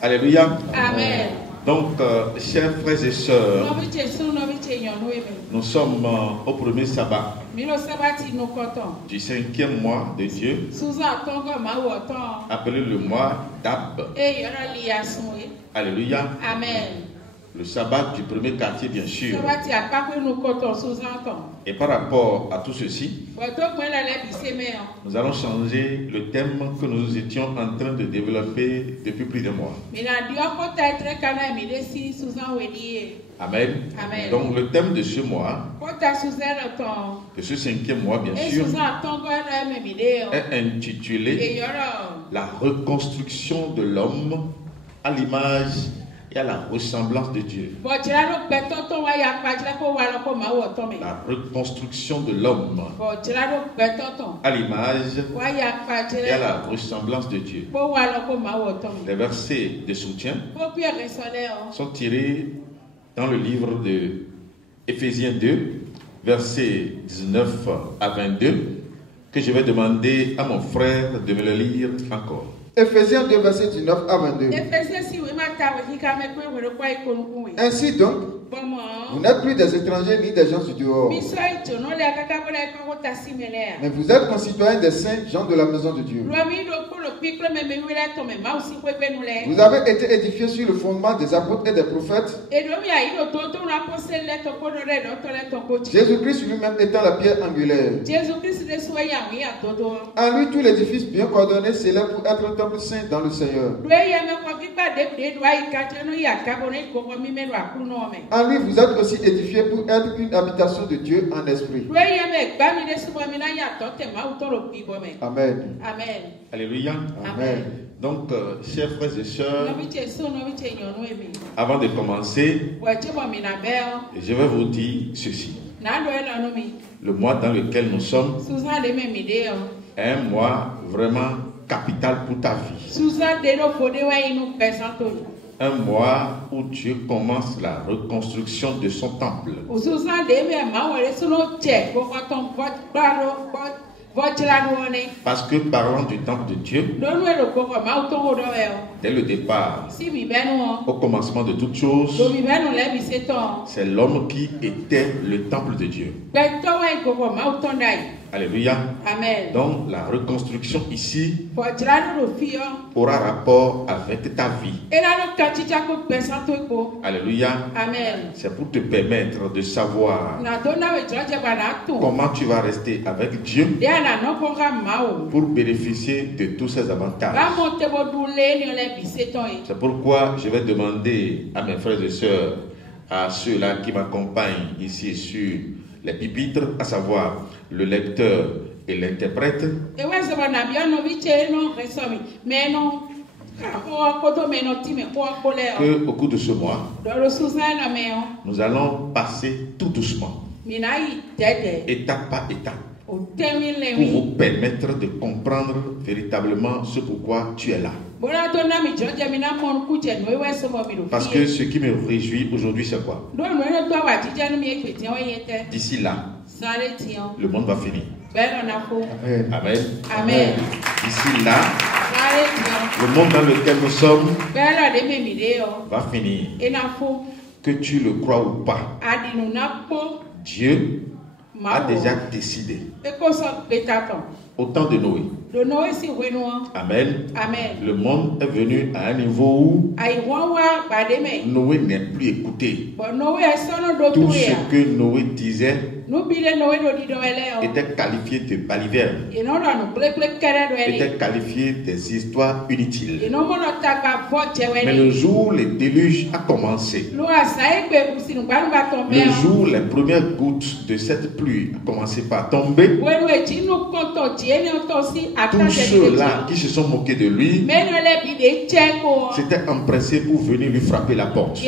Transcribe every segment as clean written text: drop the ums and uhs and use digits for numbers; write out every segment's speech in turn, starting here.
Alléluia. Amen. Donc, chers frères et sœurs, nous sommes au premier sabbat du 5e mois de Dieu, appelé le mois d'Ab. Alléluia. Amen. Le sabbat du premier quartier, bien sûr. Et par rapport à tout ceci, nous allons changer le thème que nous étions en train de développer depuis plus de mois. Amen. Amen. Donc le thème de ce mois, de ce 5e mois, bien sûr, est intitulé La reconstruction de l'homme à l'image et à la ressemblance de Dieu. La reconstruction de l'homme à l'image et à la ressemblance de Dieu. Les versets de soutien sont tirés dans le livre de Éphésiens 2, versets 19 à 22, que je vais demander à mon frère de me le lire encore. Éphésiens 2, versets 19 à 22. Ainsi donc, vous n'êtes plus des étrangers ni des gens du dehors, mais vous êtes concitoyens des saints, gens de la maison de Dieu. Vous avez été édifiés sur le fondement des apôtres et des prophètes, Jésus-Christ lui-même étant la pierre angulaire. En lui, tout l'édifice bien coordonné s'élève pour être un temple saint dans le Seigneur. En lui, vous êtes aussi édifiés pour être une habitation de Dieu en esprit. Amen. Amen. Alléluia. Amen. Donc, chers frères et sœurs, avant de commencer, je vais vous dire ceci. Le mois dans lequel nous sommes est un mois vraiment capital pour ta vie. Un mois où Dieu commence la reconstruction de son temple. Parce que parlant du temple de Dieu, dès le départ, au commencement de toutes choses, c'est l'homme qui était le temple de Dieu. Alléluia. Amen. Donc la reconstruction ici aura rapport avec ta vie. Alléluia. Amen. C'est pour te permettre de savoir comment tu vas rester avec Dieu pour bénéficier de tous ses avantages. C'est pourquoi je vais demander à mes frères et sœurs, à ceux-là qui m'accompagnent ici sur les pupitres, à savoir le lecteur et l'interprète, que au cours de ce mois, nous allons passer tout doucement, étape par étape, pour vous permettre de comprendre véritablement ce pourquoi tu es là. Parce que ce qui me réjouit aujourd'hui, c'est quoi? D'ici là, le monde va finir. Amen. Amen. Amen. D'ici là, le monde dans lequel nous sommes va finir. Que tu le crois ou pas, Dieu a déjà décidé. Au temps de Noé. Amen. Amen. Le monde est venu à un niveau où Noé n'est plus écouté. Tout ce que Noé disait était qualifié de balivernes, était qualifié des histoires inutiles. Mais le jour où le déluge a commencé, le jour où les premières gouttes de cette pluie ont commencé par tomber, tous ceux-là qui se sont moqués de lui s'étaient empressés pour venir lui frapper la porte,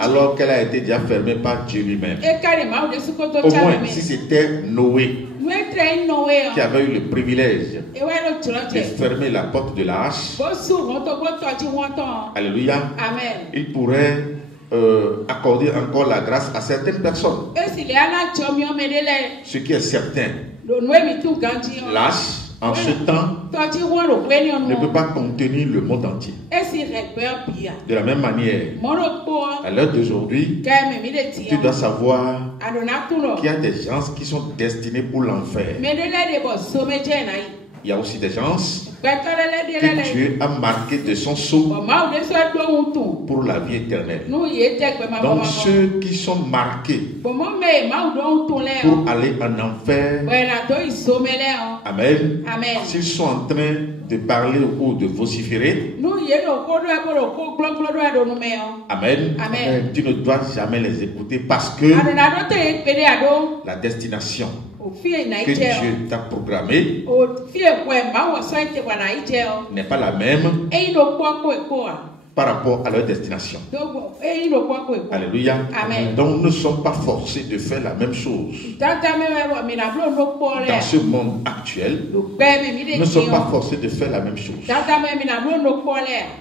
alors qu'elle a été déjà fermée par Dieu lui-même. Au moins, si c'était Noé qui avait eu le privilège de fermer la porte de la hache, alléluia, Amen. il pourrait accorder encore la grâce à certaines personnes. Ce qui est certain, l'âge en ce temps ne peut pas contenir le monde entier. De la même manière, à l'heure d'aujourd'hui, tu dois savoir qu'il y a des gens qui sont destinés pour l'enfer. Il y a aussi des gens que Dieu a marqué de son sceau pour la vie éternelle. Donc ceux qui sont marqués pour aller en enfer, amen, s'ils sont en train de parler ou de vociférer, amen, tu ne dois jamais les écouter parce que la destination que Dieu t'a programmée n'est pas la même par rapport à leur destination. Alléluia. Amen. Donc nous ne sommes pas forcés de faire la même chose. Dans ce monde actuel, nous ne sommes pas forcés de faire la même chose.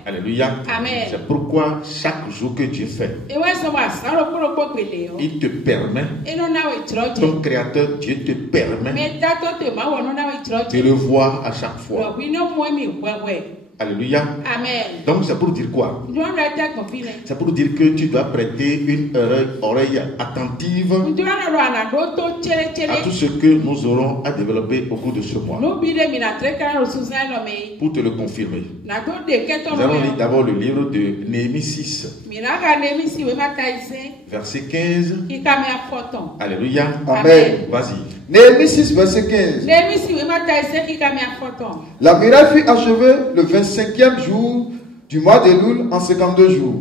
Alléluia. Amen. C'est pourquoi chaque jour que Dieu fait, il te permet, ton Créateur Dieu te permet de le voir à chaque fois. Alléluia. Amen. Donc c'est pour dire quoi? C'est pour dire que tu dois prêter une oreille attentive à tout ce que nous aurons à développer au cours de ce mois. Pour te le confirmer, nous allons lire d'abord le livre de Néhémie 6, verset 15. Alléluia. Amen. Vas-y. Néhémie 6, verset 15. La muraille fut achevée le 25e jour du mois de Loul en 52 jours.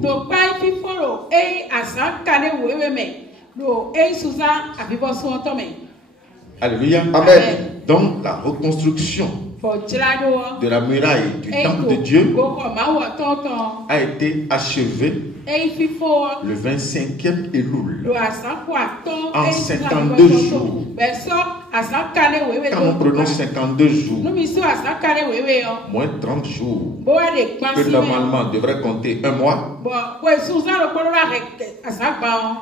Alléluia. Amen. Donc la reconstruction de la muraille du temple de Dieu a été achevée le 25e Elul en 52 jours. Quand on prononce 52 jours, moins 30 jours, que normalement devrait compter un mois,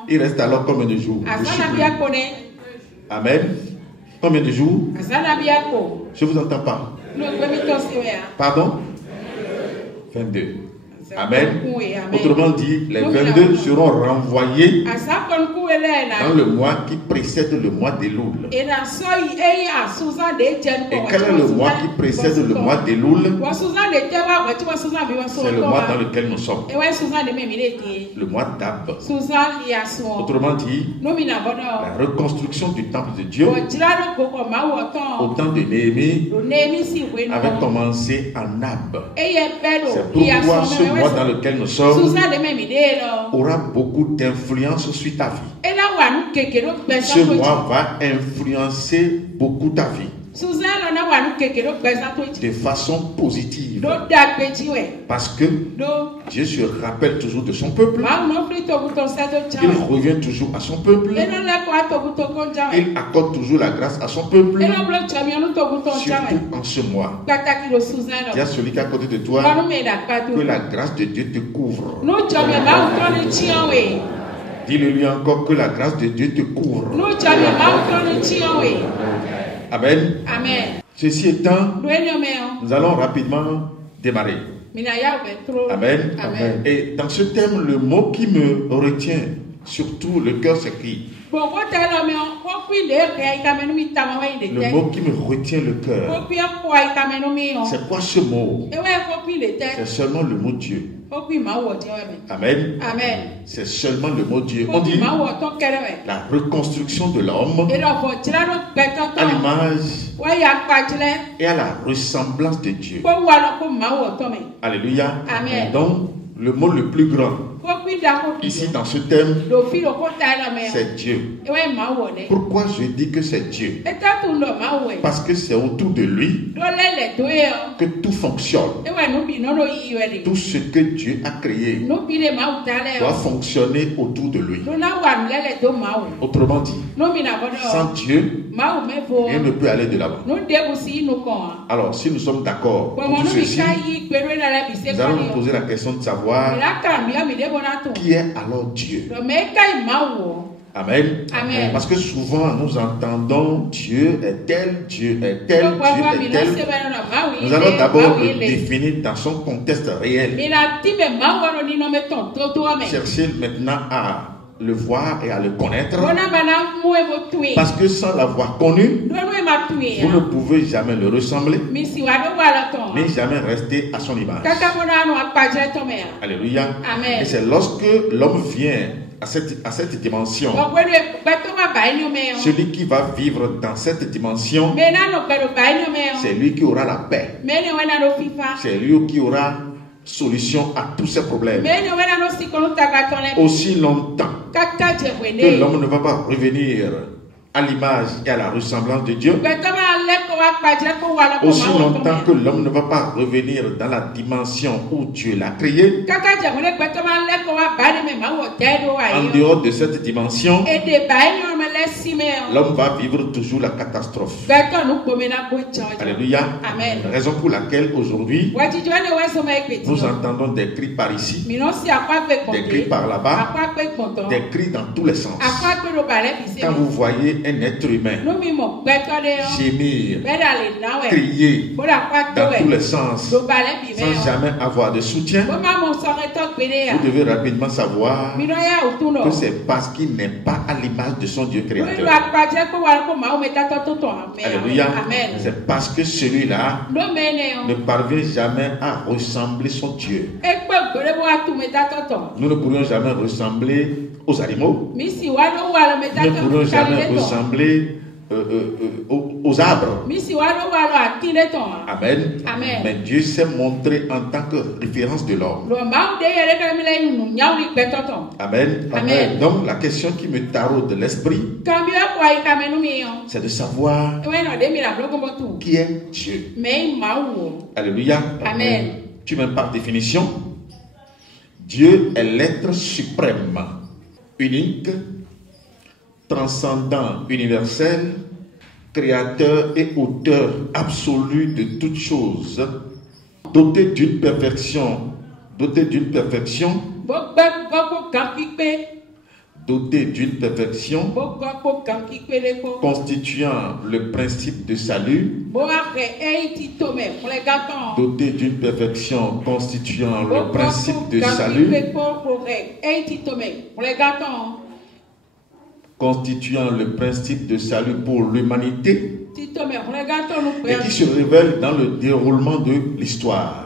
il reste alors combien de jours? Amen. Combien de jours? Je ne vous entends pas. Pardon? 22. Amen. Autrement dit, les 22 seront renvoyés dans le mois qui précède le mois d'Elul. Et quel est le mois qui précède le mois d'Elul? C'est le mois dans lequel nous sommes. Le mois d'Ab. Autrement dit, la reconstruction du temple de Dieu au temps de Néhémie avait commencé en Ab. C'est pourquoi ce mois dans lequel nous sommes aura beaucoup d'influence sur ta vie. Ce mois va influencer beaucoup ta vie de façon positive, parce que Dieu se rappelle toujours de son peuple. Il revient toujours à son peuple. Il accorde toujours la grâce à son peuple, surtout en ce mois. Il y a celui qui est à côté de toi, que la grâce de Dieu te couvre. Dis-le-lui encore, que la grâce de Dieu te couvre. Amen. Amen. Ceci étant, nous allons rapidement démarrer. Amen. Amen. Et dans ce thème, le mot qui me retient, surtout le cœur s'écrit. Le mot qui me retient le cœur, c'est quoi ce mot? C'est seulement le mot Dieu. Amen. Amen. C'est seulement le mot Dieu. On dit la reconstruction de l'homme à l'image et à la ressemblance de Dieu. Alléluia. Amen. Donc, le mot le plus grand ici dans ce thème, c'est Dieu. Pourquoi je dis que c'est Dieu? Parce que c'est autour de lui que tout fonctionne. Tout ce que Dieu a créé doit fonctionner autour de lui. Autrement dit, sans Dieu, rien ne peut aller de l'avant. Alors, si nous sommes d'accord pour tout ceci, nous allons nous poser la question de savoir qui est alors Dieu. Amen. Amen. Parce que souvent nous entendons Dieu est tel, Dieu est tel, Dieu est tel. Nous allons d'abord le définir dans son contexte réel. Cherchez maintenant à le voir et à le connaître. Parce que sans l'avoir connu, vous ne pouvez jamais le ressembler, ni jamais rester à son image. Alléluia. Amen. Et c'est lorsque l'homme vient à cette dimension, celui qui va vivre dans cette dimension, c'est lui qui aura la paix. C'est lui qui aura solution à tous ces problèmes. Aussi longtemps que l'homme ne va pas revenir à l'image et à la ressemblance de Dieu, aussi longtemps que l'homme ne va pas revenir dans la dimension où Dieu l'a créé, en dehors de cette dimension, l'homme va vivre toujours la catastrophe. Alléluia. Amen. Raison pour laquelle aujourd'hui nous entendons des cris par ici, des cris par là-bas, des cris dans tous les sens. Quand vous voyez un être humain gémir, crier dans tous les sens, sans jamais avoir de soutien, vous devez rapidement savoir que c'est parce qu'il n'est pas à l'image de son Dieu créateur. Alléluia. C'est parce que celui-là ne parvient jamais à ressembler son Dieu. Nous ne pourrions jamais ressembler aux animaux. Nous ne pourrions jamais ressembler aux arbres. Amen. Amen. Mais Dieu s'est montré en tant que référence de l'homme. Amen. Amen. Donc la question qui me taraude de l'esprit, c'est de savoir qui est Dieu. Alléluia. Amen. Tu m'aimes par définition. Dieu est l'être suprême, unique, transcendant, universel, créateur et auteur absolu de toutes choses, doté d'une perfection, constituant le principe de salut, doté d'une perfection constituant le principe de salut, constituant le principe de salut pour l'humanité et qui se révèle dans le déroulement de l'histoire.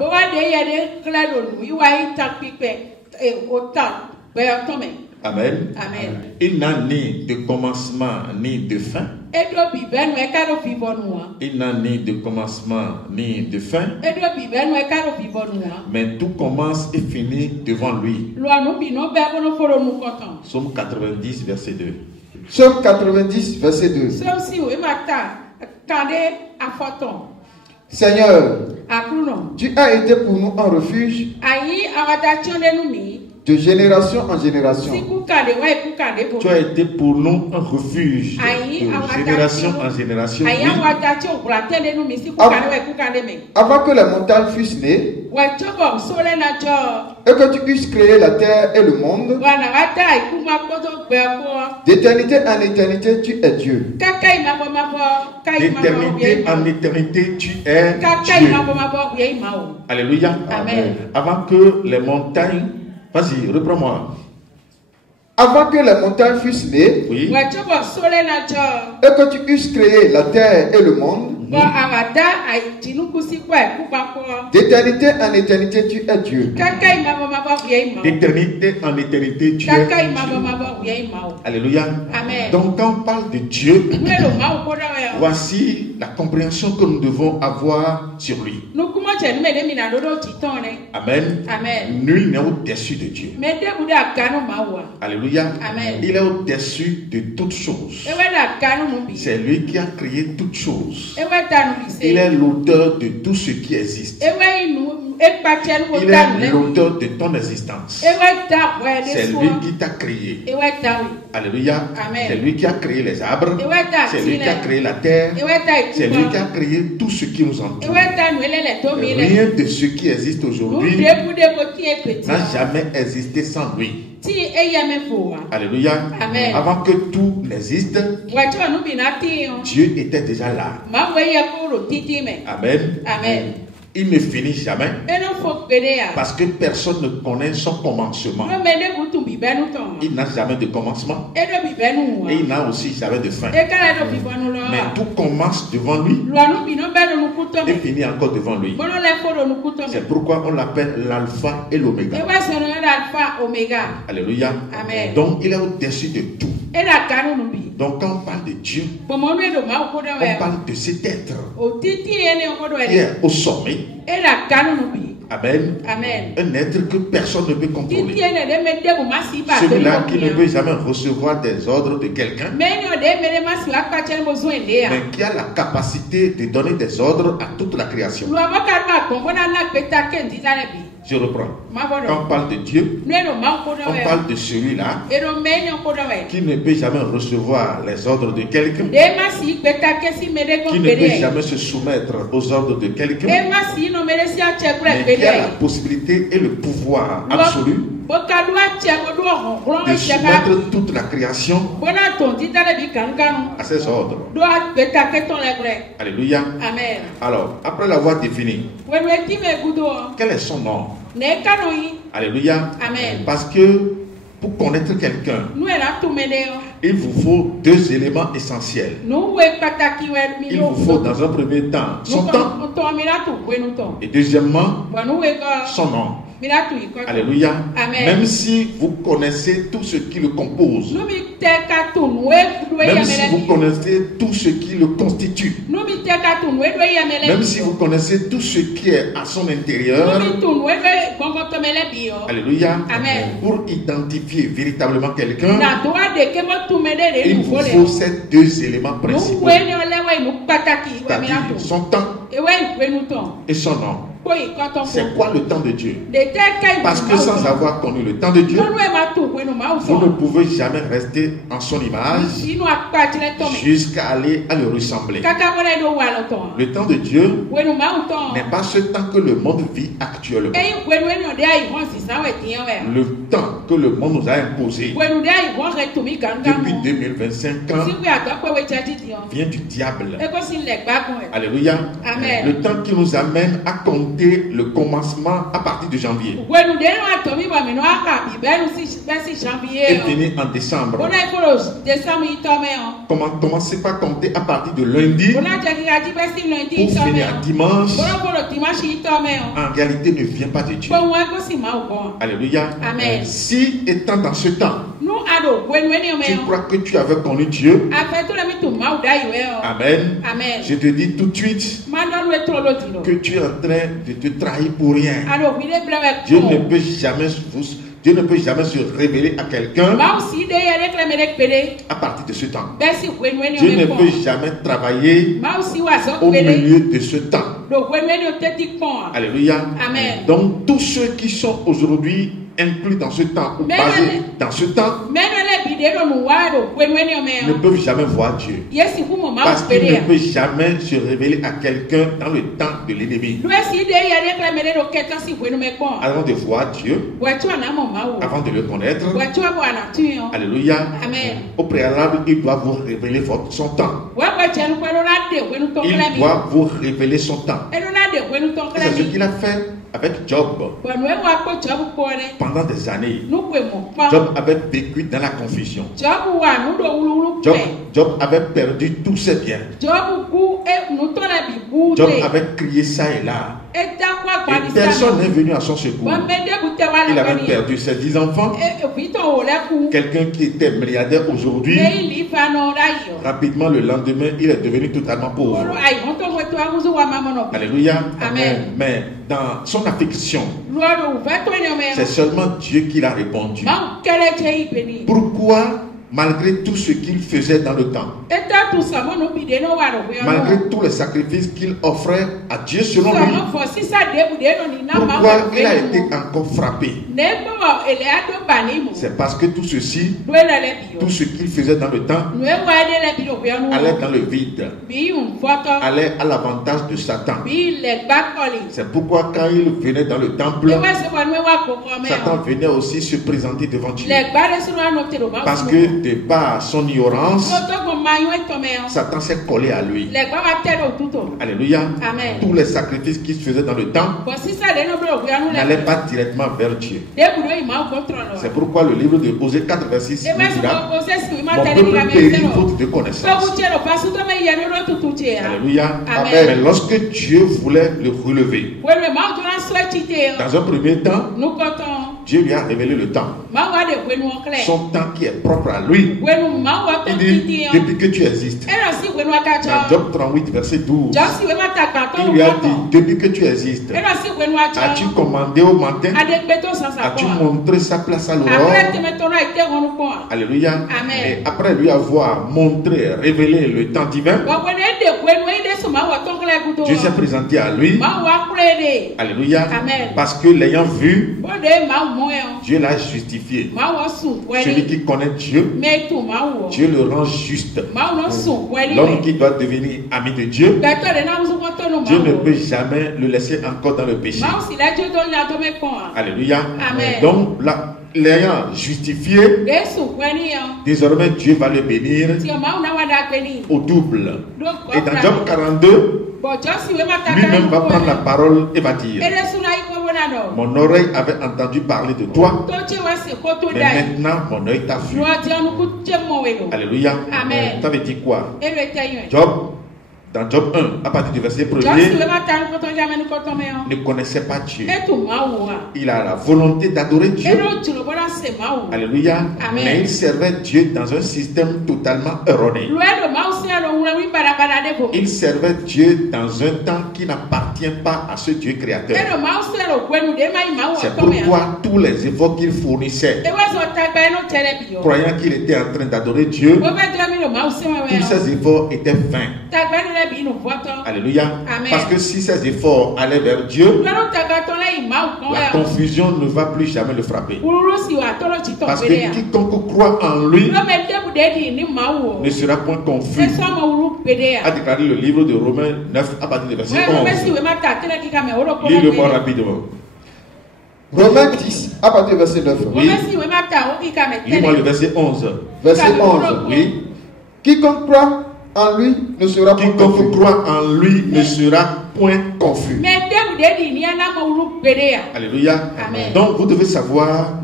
Amen. Amen. Il n'a ni de commencement ni de fin. Il n'a ni de commencement ni de fin. Mais tout commence et finit devant lui. Psaume 90, verset 2. Psaume 90, verset 2. Seigneur, tu as été pour nous un refuge de génération en génération. Tu as été pour nous un refuge de génération en génération. Oui. Avant que les montagnes fussent nées et que tu puisses créer la terre et le monde, d'éternité en éternité, tu es Dieu. D'éternité en éternité, tu es Dieu. Alléluia. Amen. Avant que les montagnes... Vas-y, reprends-moi. Avant que les montagnes fussent nées, oui, et que tu puisses créer la terre et le monde, d'éternité en éternité, tu es Dieu. D'éternité en éternité, tu es Dieu. Alléluia. Amen. Donc quand on parle de Dieu, voici la compréhension que nous devons avoir sur lui. Amen. Amen. Nul n'est au-dessus de Dieu. Alléluia. Amen. Il est au-dessus de toutes choses. C'est lui qui a créé toutes choses. Il est l'auteur de tout ce qui existe. Il est l'auteur de ton existence. C'est lui qui t'a créé. Alléluia. C'est lui qui a créé les arbres. C'est lui qui a créé la terre. C'est lui qui a créé tout ce qui nous entoure. Rien de ce qui existe aujourd'hui n'a jamais existé sans lui. Alléluia. Amen. Avant que tout n'existe, Dieu était déjà là. Amen. Amen. Il ne finit jamais parce que personne ne connaît son commencement. Il n'a jamais de commencement et il n'a aussi jamais de fin. Mais tout commence devant lui et finit encore devant lui. C'est pourquoi on l'appelle l'alpha et l'oméga. Alléluia. Amen. Donc il est au-dessus de tout. Donc quand on parle de Dieu, on parle de cet être qui est au sommet. Amen. Amen. Un être que personne ne peut contrôler. Celui-là qui ne peut jamais recevoir des ordres de quelqu'un, mais qui a la capacité de donner des ordres à toute la création. Je reprends. Quand on parle de Dieu, on parle de celui-là qui ne peut jamais recevoir les ordres de quelqu'un, qui ne peut jamais se soumettre aux ordres de quelqu'un, mais qui a la possibilité et le pouvoir absolu de soumettre toute la création à ses ordres. Alléluia. Amen. Alors, après l'avoir défini, quel est son nom? Alléluia. Amen. Parce que pour connaître quelqu'un, il vous faut deux éléments essentiels. Il vous faut dans un premier temps son temps et deuxièmement son nom. Alléluia. Amen. Même si vous connaissez tout ce qui le compose, même si vous connaissez tout ce qui le constitue, même si vous connaissez tout ce qui est à son intérieur, alléluia. Amen. Pour identifier véritablement quelqu'un, il vous faut ces deux éléments principaux, c'est-à-dire son temps et son nom. C'est quoi le temps de Dieu? Parce que sans avoir connu le temps de Dieu, vous ne pouvez jamais rester en son image jusqu'à aller à le ressembler. Le temps de Dieu n'est pas ce temps que le monde vit actuellement. Le temps que le monde nous a imposé depuis 2025 ans vient du diable. Alléluia. Amen. Le temps qui nous amène à compter le commencement à partir de janvier et finir en décembre. Commencez par compter à partir de lundi pour finir à dimanche. En réalité ne vient pas de Dieu. Alléluia. Amen. Si étant dans ce temps tu crois que tu avais connu Dieu, amen. Amen. Je te dis tout de suite que tu es en train de te trahir pour rien. Dieu ne peut jamais se révéler à quelqu'un à partir de ce temps. Dieu ne peut jamais travailler au milieu de ce temps. Alléluia. Amen. Donc tous ceux qui sont aujourd'hui inclus dans ce temps ou basés dans ce temps ne peuvent jamais voir Dieu, parce qu'il ne peut jamais se révéler à quelqu'un dans le temps de l'ennemi. Avant de voir Dieu, avant de le connaître, alléluia, amen. Au préalable il doit vous révéler son temps. Il doit vous révéler son temps. C'est ce qu'il a fait avec Job. Pendant des années, Job avait vécu dans la confusion. Job avait perdu tous ses biens. Job avait crié ça et là. Et personne n'est venu à son secours. Il avait perdu ses 10 enfants. Quelqu'un qui était milliardaire aujourd'hui, rapidement le lendemain, il est devenu totalement pauvre. Alléluia. Amen. Mais dans son affliction, c'est seulement Dieu qui l'a répondu. Pourquoi Malgré tout ce qu'il faisait dans le temps, malgré tous les sacrifices qu'il offrait à Dieu selon lui, pourquoi il a été encore frappé? C'est parce que tout ceci, tout ce qu'il faisait dans le temps, allait dans le vide, allait à l'avantage de Satan. C'est pourquoi quand il venait dans le temple, Satan venait aussi se présenter devant Dieu. Parce que de par son ignorance, Satan s'est collé à lui. Alléluia. Amen. Tous les sacrifices qui se faisaient dans le temps n'allaient pas directement vers Dieu. C'est pourquoi le livre de Osée 4, verset 6 nous dira: mon peuple périt faute de connaissance. Alléluia. Amen. Mais lorsque Dieu voulait le relever, dans un premier temps, Dieu lui a révélé le temps. Son temps qui est propre à lui. Il dit: depuis que tu existes. Dans Job 38, verset 12, il lui a dit: depuis que tu existes, as-tu commandé au matin? As-tu montré sa place à l'aurore? Alléluia. Et après lui avoir montré, révélé le temps divin, Dieu s'est présenté à lui. Alléluia. Parce que l'ayant vu, Dieu l'a justifié. Celui qui connaît Dieu, Dieu le rend juste. L'homme qui doit devenir ami de Dieu, Dieu ne peut jamais le laisser encore dans le péché. Alléluia. Donc là, l'ayant justifié, désormais Dieu va le bénir au double. Et dans Job 42, lui-même va prendre la parole et va dire: mon oreille avait entendu parler de toi, mais maintenant mon oeil t'a vu. Alléluia. Ça veut dire quoi? Job, dans Job 1, à partir du verset 1er, ne connaissait pas Dieu. Il a la volonté d'adorer Dieu. Alléluia. Mais il servait Dieu dans un système totalement erroné. Il servait Dieu dans un temps qui n'appartient pas à ce Dieu créateur. C'est pourquoi tous les efforts qu'il fournissait, croyant qu'il était en train d'adorer Dieu, tous ces efforts étaient vains. Alléluia. Parce que si ces efforts allaient vers Dieu, la confusion ne va plus jamais le frapper. Parce que quiconque croit en lui ne sera point confus, a déclaré le livre de Romains 9 à partir du verset 11. Lis-le-moi rapidement. Romains 10 à partir du verset 9. Oui. Lis-moi le verset 11. Verset 11. Oui. Quiconque croit en lui ne sera point confus. Quiconque croit en lui ne sera point confus. Alléluia. Amen. Donc vous devez savoir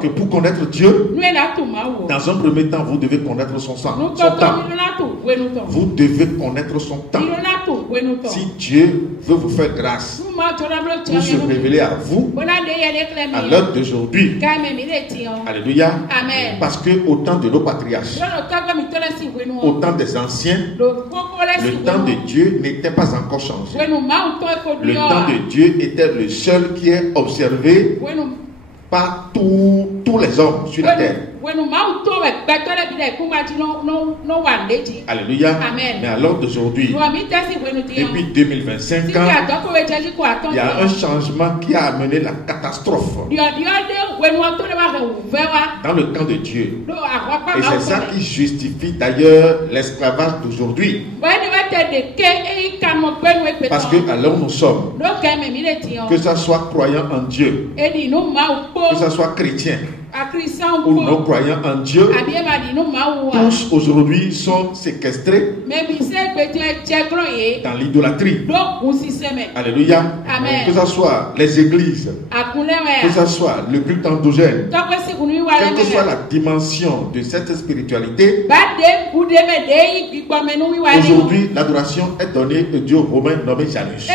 que pour connaître Dieu, dans un premier temps, vous devez connaître son temps. Vous devez connaître son temps. Si Dieu veut vous faire grâce pour se révéler à vous à l'heure d'aujourd'hui, alléluia. Amen. Parce que au temps de nos patriarches, au temps des anciens, le temps de Dieu n'était pas encore changé. Le temps de Dieu était le seul qui est observé par tous les hommes sur la terre. Alléluia. Amen. Mais à l'heure d'aujourd'hui, depuis 2025 ans, il y a un changement qui a amené la catastrophe dans le camp de Dieu. Et c'est ça qui justifie d'ailleurs l'esclavage d'aujourd'hui. Parce que à l'heure où nous sommes, que ça soit croyant en Dieu, que ça soit chrétien ou non croyants en Dieu, tous aujourd'hui sont séquestrés dans l'idolâtrie. Alléluia. Amen. Que ce soit les églises, que ce soit le culte endogène, quelle que soit la dimension de cette spiritualité, aujourd'hui l'adoration est donnée au Dieu romain nommé Janus.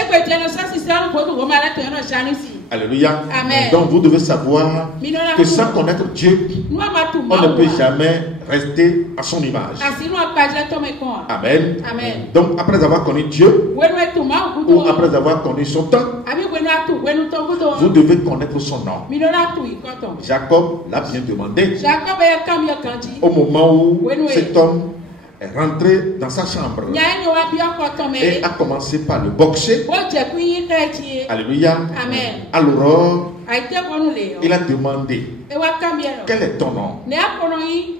Alléluia. Amen. Donc vous devez savoir que sans connaître Dieu, on ne peut jamais rester à son image. Amen. Donc après avoir connu Dieu, ou après avoir connu son temps, vous devez connaître son nom. Jacob l'a bien demandé. Au moment où cet homme est rentré dans sa chambre et a commencé par le boxer. Alléluia. À l'aurore, il a demandé: quel est ton nom?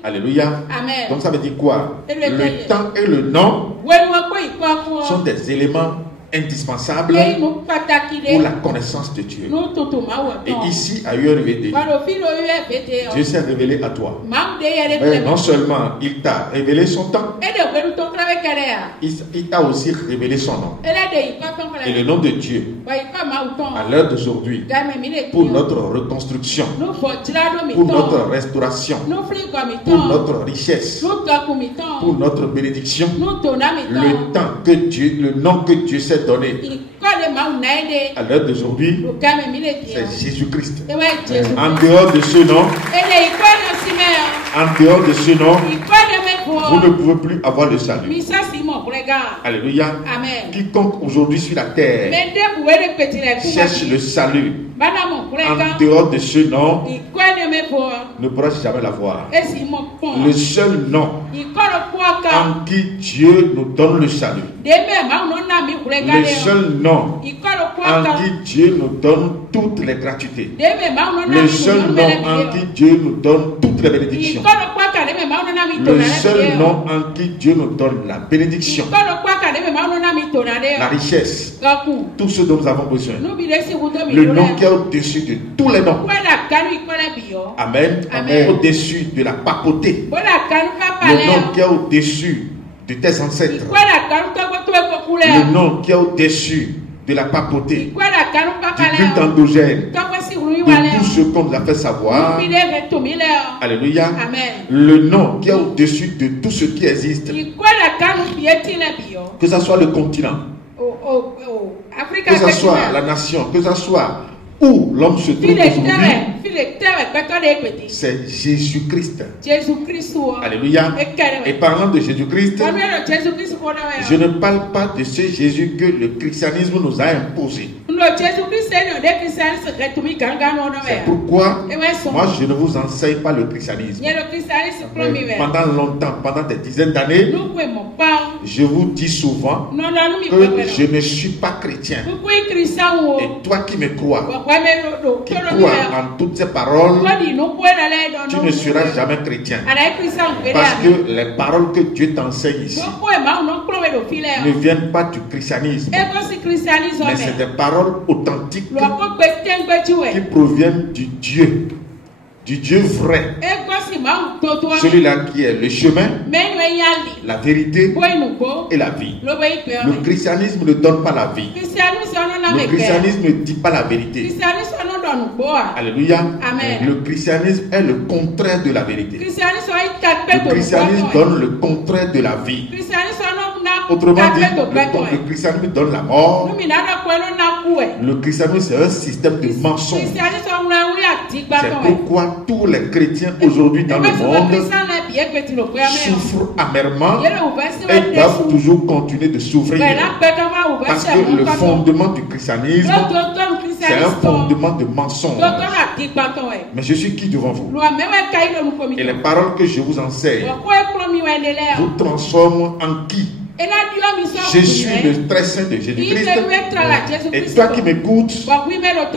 Alléluia. Donc ça veut dire quoi? Le temps et le nom sont des éléments indispensables pour la connaissance de Dieu. Et ici, à URVD, Dieu s'est révélé à toi. Mais non seulement il t'a révélé son temps, il t'a aussi révélé son nom. Et le nom de Dieu, à l'heure d'aujourd'hui, pour notre reconstruction, pour notre restauration, pour notre richesse, pour notre bénédiction, le temps que Dieu, le nom que Dieu s'est donné à l'heure d'aujourd'hui, c'est Jésus-Christ. En dehors de ce nom, vous ne pouvez plus avoir le salut. Alléluia. Quiconque aujourd'hui sur la terre cherche le salut en dehors de ce nom ne pourra jamais l'avoir. Le seul nom en qui Dieu nous donne le salut, le seul nom en qui Dieu nous donne toutes les gratuités, le seul nom en qui Dieu nous donne toutes les bénédictions, le seul nom en qui Dieu nous donne la bénédiction, la richesse, tout ce dont nous avons besoin, le nom qui est au-dessus de tous les noms. Amen. Au-dessus de la papauté, le nom qui est au-dessus de tes ancêtres, le nom qui est au-dessus de la papauté, du culte endogène, de tout ce qu'on nous a fait savoir. Alléluia. Le nom qui est au-dessus de tout ce qui existe, que ce soit le continent, que ce soit la nation, que ce soit où l'homme se trouve aujourd'hui, c'est Jésus-Christ. Alléluia. Et parlant de Jésus-Christ, je ne parle pas de ce Jésus que le christianisme nous a imposé. C'est pourquoi moi je ne vous enseigne pas le christianisme. Pendant longtemps, pendant des dizaines d'années, je vous dis souvent que je ne suis pas chrétien. Et toi qui me crois, qui crois en toutes ces paroles, tu ne seras jamais chrétien. Parce que les paroles que Dieu t'enseigne ici ne viennent pas du christianisme, mais c'est des paroles authentiques qui proviennent du Dieu vrai, celui-là qui est le chemin, la vérité et la vie. Le christianisme ne donne pas la vie. Le christianisme ne dit pas la vérité. Alléluia. Le christianisme est le contraire de la vérité. Le christianisme donne le contraire de la vie. Autrement dit, le christianisme donne la mort. Le christianisme, c'est un système de mensonges. C'est pourquoi tous les chrétiens aujourd'hui dans le monde souffrent amèrement et doivent toujours continuer de souffrir. Parce que le fondement du christianisme, c'est un fondement de mensonges. Mais je suis qui devant vous? Et les paroles que je vous enseigne vous transforment en qui? Je suis le très saint de Jésus-Christ. Et toi qui m'écoutes,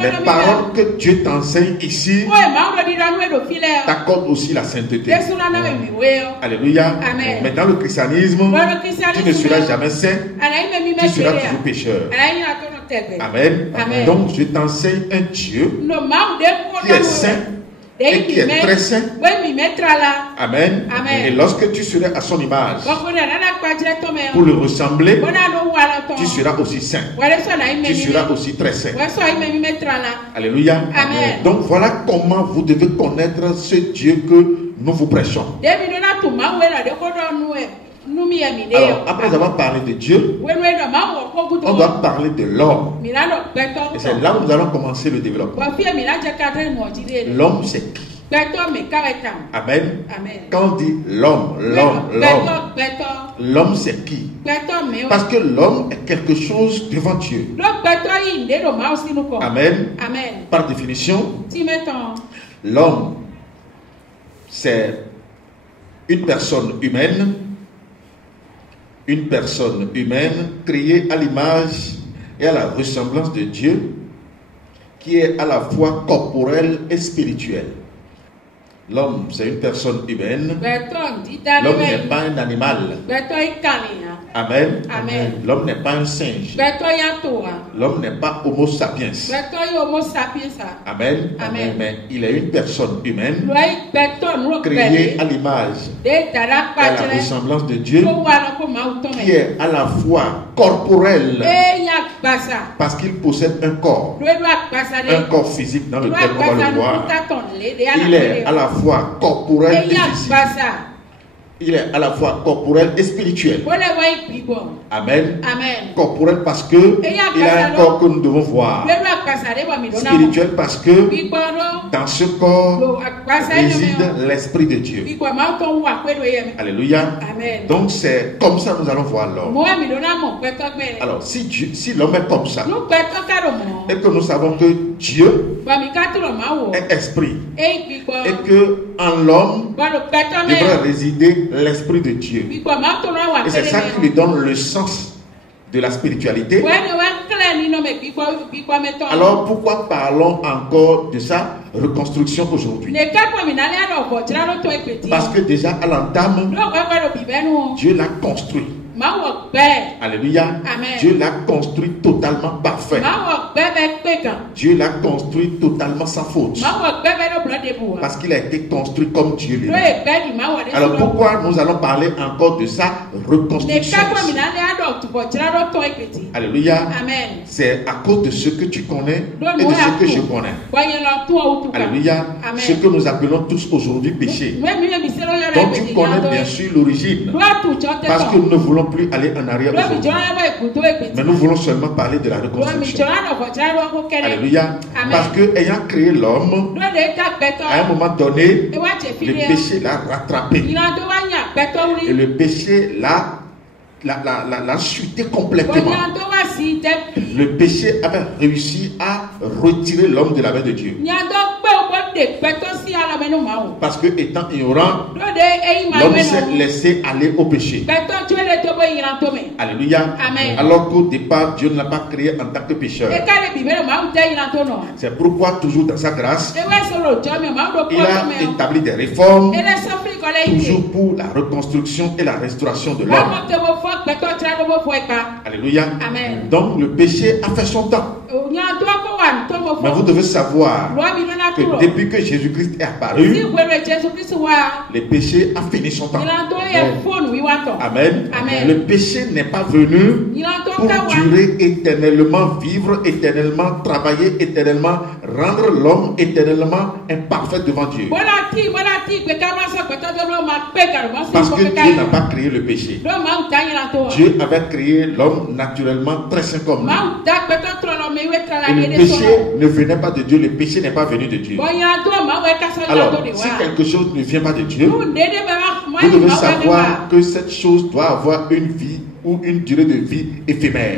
les paroles que Dieu t'enseigne ici t'accordent aussi la sainteté. Alléluia. Mais dans le christianisme, tu ne seras jamais saint, tu seras toujours pécheur. Amen. Donc je t'enseigne un Dieu qui est saint et qui est très saint. Amen. Et lorsque tu seras à son image, pour le ressembler, tu seras aussi saint. Tu seras aussi très saint. Alléluia. Donc voilà comment vous devez connaître ce Dieu que nous vous prêchons. Alors, après avoir parlé de Dieu, on doit parler de l'homme. Et c'est là où nous allons commencer le développement. L'homme, c'est qui? Amen. Quand on dit l'homme, l'homme c'est qui? Parce que l'homme est quelque chose devant Dieu. Amen. Par définition, l'homme c'est une personne humaine créée à l'image et à la ressemblance de Dieu, qui est à la fois corporelle et spirituelle. L'homme, c'est une personne humaine. L'homme n'est pas un animal. Amen. L'homme n'est pas un singe. L'homme n'est pas Homo sapiens. Amen. Mais il est une personne humaine créée à l'image et à la ressemblance de Dieu, qui est à la fois corporel parce qu'il possède un corps physique dans lequel on va le voir. Il est à la fois corporel et physique. Il est à la fois corporel et spirituel. Amen. Corporel parce que il a un corps que nous devons voir. Spirituel parce que dans ce corps réside l'Esprit de Dieu. Alléluia. Donc c'est comme ça que nous allons voir l'homme. Alors si l'homme est comme ça et que nous savons que Dieu est esprit et que en l'homme devrait résider l'Esprit de Dieu. Et c'est ça qui lui donne le sens de la spiritualité. Alors pourquoi parlons encore de sa reconstruction aujourd'hui? Parce que déjà à l'entame, Dieu l'a construit. Alléluia. Dieu l'a construit totalement parfait. Dieu l'a construit totalement sans faute. Parce qu'il a été construit comme Dieu lui-même. Alors pourquoi nous allons parler encore de sa reconstruction? Alléluia. C'est à cause de ce que tu connais et de ce que je connais. Alléluia. Ce que nous appelons tous aujourd'hui péché. Donc tu connais bien sûr l'origine. Parce que nous ne voulons plus aller en arrière aujourd'hui. Mais nous voulons seulement parler de la reconstruction. Alléluia. Parce que ayant créé l'homme, à un moment donné, le péché l'a rattrapé. Et le péché l'a chuté complètement. Le péché avait réussi à retirer l'homme de la main de Dieu. Parce que étant ignorant, l'homme s'est laissé aller au péché. Alléluia. Alors qu'au départ, Dieu ne l'a pas créé en tant que pécheur. C'est pourquoi toujours dans sa grâce, il a établi des réformes, toujours pour la reconstruction et la restauration de l'homme. Alléluia. Donc le péché a fait son temps. Mais vous devez savoir que depuis que Jésus-Christ est apparu, le péché a fini son temps. Amen. Le péché n'est pas venu pour durer éternellement, vivre éternellement, travailler éternellement, rendre l'homme éternellement imparfait devant Dieu. Parce que Dieu n'a pas créé le péché. Dieu avait créé l'homme naturellement très saint comme lui. Et le péché ne venait pas de Dieu, le péché n'est pas venu de Dieu. Alors, si quelque chose ne vient pas de Dieu, vous devez savoir que cette chose doit avoir une vie ou une durée de vie éphémère.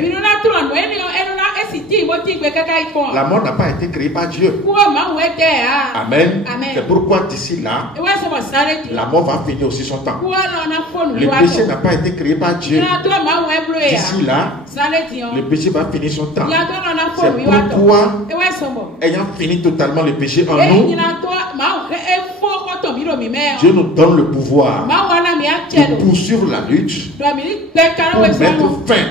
La mort n'a pas été créée par Dieu. Amen. C'est pourquoi d'ici là, la mort va finir aussi son temps. Le péché n'a pas été créé par Dieu. D'ici là, le péché va finir son temps. C'est pourquoi, ayant fini totalement le péché en nous, Dieu nous donne le pouvoir de poursuivre la lutte pour mettre fin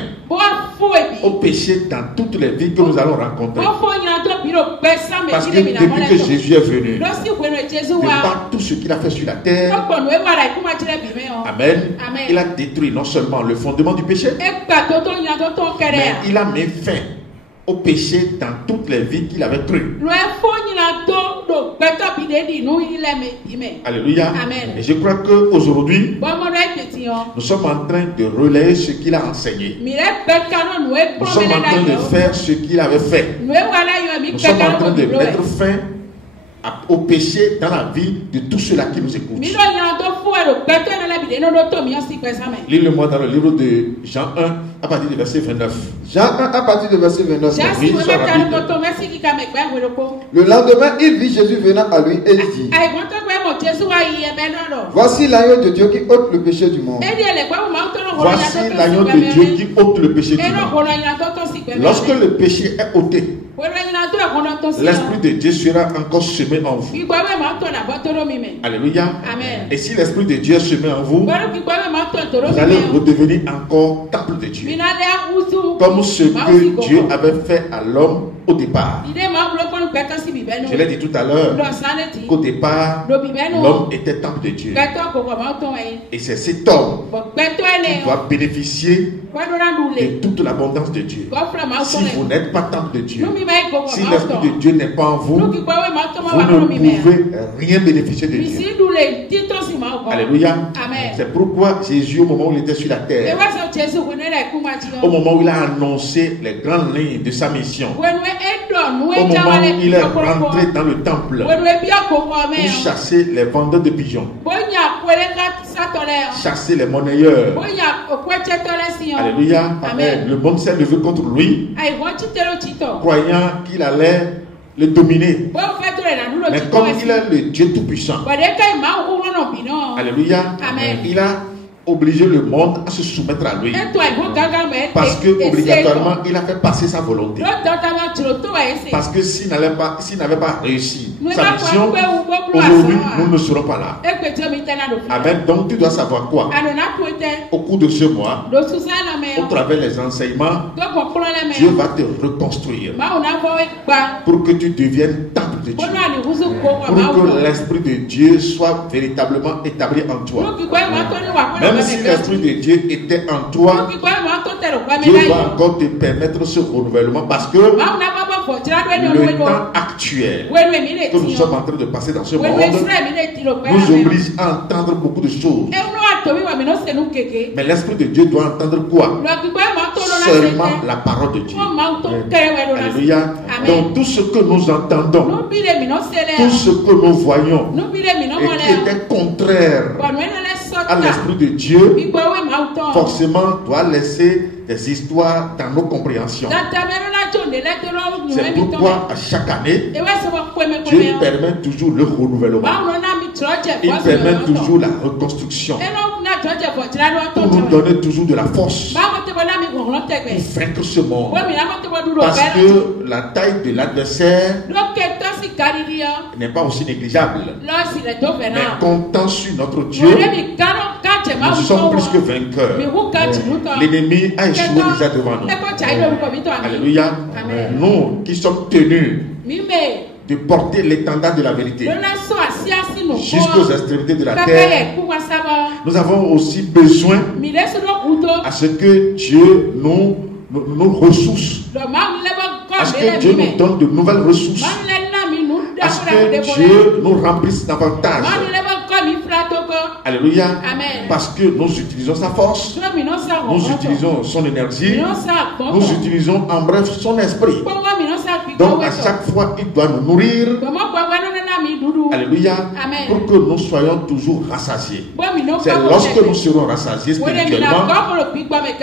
au péché dans toutes les vies que nous allons rencontrer. Parce que depuis que Jésus est venu, de par tout ce qu'il a fait sur la terre, Amen, il a détruit non seulement le fondement du péché, mais il a mis fin au péché dans toutes les vies qu'il avait crues. Alléluia. Amen. Et je crois qu'aujourd'hui, nous sommes en train de relayer ce qu'il a enseigné. Nous sommes en train de faire ce qu'il avait fait. Nous sommes en train de mettre fin au péché dans la vie de tous ceux-là qui nous écoutent. Lis-le-moi dans le livre de Jean 1 à partir du verset 29. Jean 1 à partir du verset 29. Le lendemain, il vit Jésus venant à lui et il dit: Voici l'agneau de Dieu qui ôte le péché du monde. Voici l'agneau de Dieu qui ôte le péché du monde. Lorsque le péché est ôté, l'Esprit de Dieu sera encore semé en vous. Alléluia. Amen. Et si l'Esprit de Dieu est semé en vous, vous allez redevenir encore temple de Dieu. Comme ce que Dieu avait fait à l'homme au départ. Je l'ai dit tout à l'heure qu'au départ, l'homme était temple de Dieu. Et c'est cet homme qui doit bénéficier de toute l'abondance de Dieu. Si vous n'êtes pas temple de Dieu, si l'Esprit de Dieu n'est pas en vous, vous ne pouvez rien bénéficier de Dieu. Alléluia. C'est pourquoi Jésus, au moment où il était sur la terre, au moment où il a annoncé les grandes lignes de sa mission, au moment où il est rentré dans le temple pour chasser les vendeurs de pigeons, chasser les monnayeurs. Alléluia. Amen. Le monde s'est levé contre lui, croyant qu'il allait le dominer. Mais comme il est le Dieu Tout-Puissant, alléluia, il a obligé le monde à se soumettre à lui. Parce que obligatoirement il a fait passer sa volonté. Parce que s'il n'avait pas réussi sa mission, aujourd'hui nous ne serons pas là. Amen. Donc tu dois savoir quoi? Au cours de ce mois, au travers des enseignements, Dieu va te reconstruire pour que tu deviennes temple de Dieu, pour que l'Esprit de Dieu soit véritablement établi en toi. Même si l'Esprit de Dieu était en toi, Dieu va encore te permettre ce renouvellement parce que le temps actuel que nous sommes en train de passer dans ce monde nous oblige à entendre beaucoup de choses. Mais l'Esprit de Dieu doit entendre quoi? Seulement la parole de Dieu. Alléluia. Donc tout ce que nous entendons, tout ce que nous voyons et qui était contraire à l'Esprit de Dieu, forcément doit laisser des histoires dans nos compréhensions. C'est pourquoi à chaque année, Dieu permet toujours le renouvellement. Il permet toujours la reconstruction pour nous donner toujours de la force pour vaincre ce monde. Parce que la taille de l'adversaire n'est pas aussi négligeable. Mais comptant sur notre Dieu, nous sommes plus que vainqueurs. L'ennemi a échoué déjà devant nous. Alléluia. Nous qui sommes tenus de porter l'étendard de la vérité jusqu'aux extrémités de la terre, nous avons aussi besoin à ce que Dieu nous ressource, à ce que Dieu nous donne de nouvelles ressources, à ce que Dieu nous remplisse davantage. Alléluia. Amen. Parce que nous utilisons sa force, nous utilisons son énergie, nous utilisons en bref son esprit. Donc à chaque fois il doit nous nourrir. Alléluia. Amen. Pour que nous soyons toujours rassasiés. C'est lorsque nous serons rassasiés spirituellement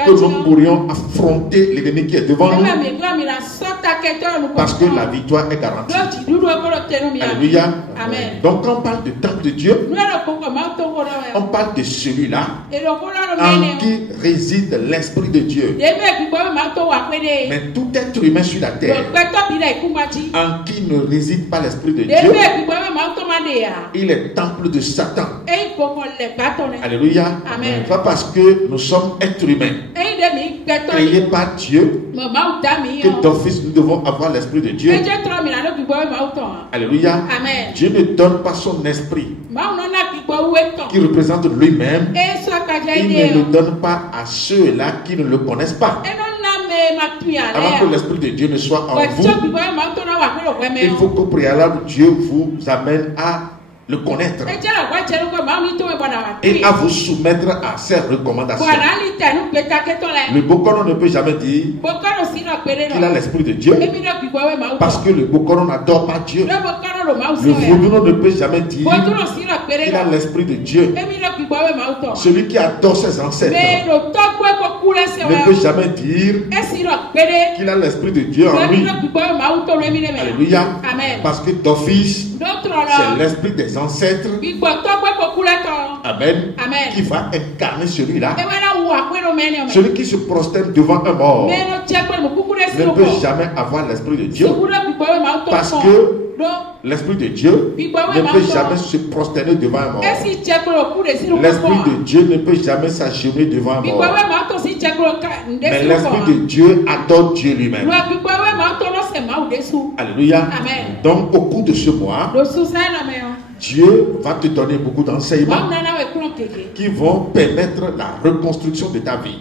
que nous pourrions affronter l'ennemi qui est devant nous, parce que la victoire est garantie. Alléluia. Amen. Donc quand on parle de temple de Dieu, on parle de celui-là en qui réside l'Esprit de Dieu. Mais tout être humain sur la terre en qui ne réside pas l'Esprit de Dieu, il est temple de Satan. Alléluia. Amen. Pas parce que nous sommes êtres humains créés par Dieu que d'office nous devons avoir l'Esprit de Dieu. Alléluia. Amen. Dieu ne donne pas son esprit qui représente lui-même. Il ne le donne pas à ceux-là qui ne le connaissent pas. Avant que l'Esprit de Dieu ne soit en vous, il faut qu'au préalable Dieu vous amène à le connaître et à vous soumettre à ses recommandations. Le Bokono ne peut jamais dire qu'il a l'esprit de Dieu parce que le Bokono n'adore pas Dieu. Le Vodouno ne peut jamais dire qu'il a l'esprit de Dieu. Celui qui adore ses ancêtres ne peut jamais dire qu'il a l'esprit de Dieu en lui. Alléluia. Parce que d'office, c'est l'esprit des ancêtres. Amen. Qui va incarner celui-là. Celui qui se prosterne devant un mort ne peut jamais avoir l'esprit de Dieu. Parce que l'esprit de Dieu ne peut jamais se prosterner devant un mort. L'esprit de Dieu ne peut jamais s'agenouiller devant un mort. Mais l'esprit de Dieu adore Dieu lui-même. Alléluia. Donc au cours de ce mois, Dieu va te donner beaucoup d'enseignements qui vont permettre la reconstruction de ta vie.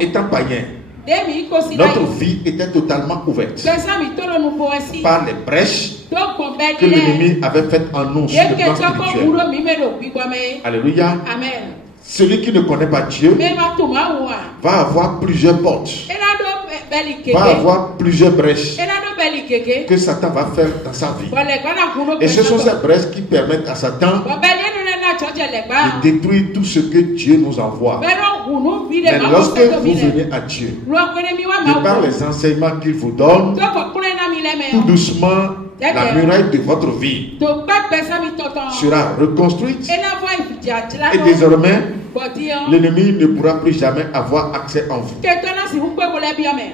Étant païen, notre vie était totalement ouverte par les brèches que l'ennemi avait faites en nous sur le plan spirituel. Alléluia. Celui qui ne connaît pas Dieu va avoir plusieurs portes, va avoir plusieurs brèches que Satan va faire dans sa vie. Et ce sont ces brèches qui permettent à Satan de détruire tout ce que Dieu nous envoie. Mais lorsque vous venez à Dieu, et par les enseignements qu'il vous donne, tout doucement, la muraille de votre vie sera reconstruite. Et désormais, l'ennemi ne pourra plus jamais avoir accès en vous.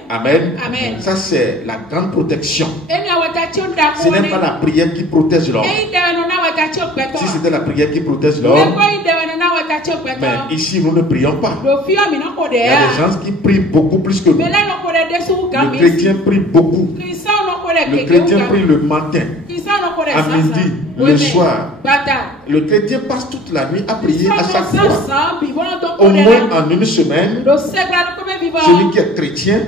Amen. Ça, c'est la grande protection. Ce n'est pas la prière qui protège l'homme. Si c'était la prière qui protège l'homme, mais ici, nous ne prions pas. Il y a des gens qui prient beaucoup plus que nous. Le chrétien prie beaucoup. Le chrétien prie le matin, à midi, le soir. Le chrétien passe toute la nuit à prier à chaque fois. Au moins en une semaine, celui qui est chrétien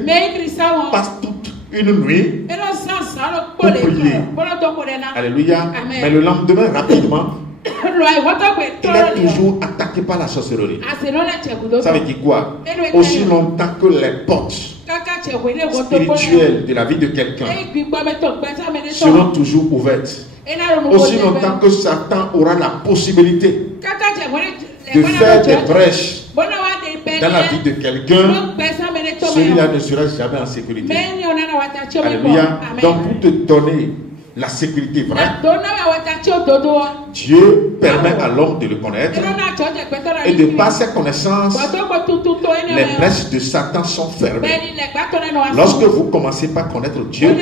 passe toute une nuit pour prier. Alléluia. Mais le lendemain, rapidement, il est toujours attaqué par la sorcellerie. Ça veut dire quoi? Aussi longtemps que les portes spirituelles de la vie de quelqu'un seront toujours ouvertes, aussi longtemps que Satan aura la possibilité de faire des brèches dans la vie de quelqu'un, celui-là ne sera jamais en sécurité. Alléluia. Donc pour te donner la sécurité vraie, Dieu permet à l'homme de le connaître, et de par ses connaissances, les brèches de Satan sont fermées. Lorsque vous commencez par connaître Dieu,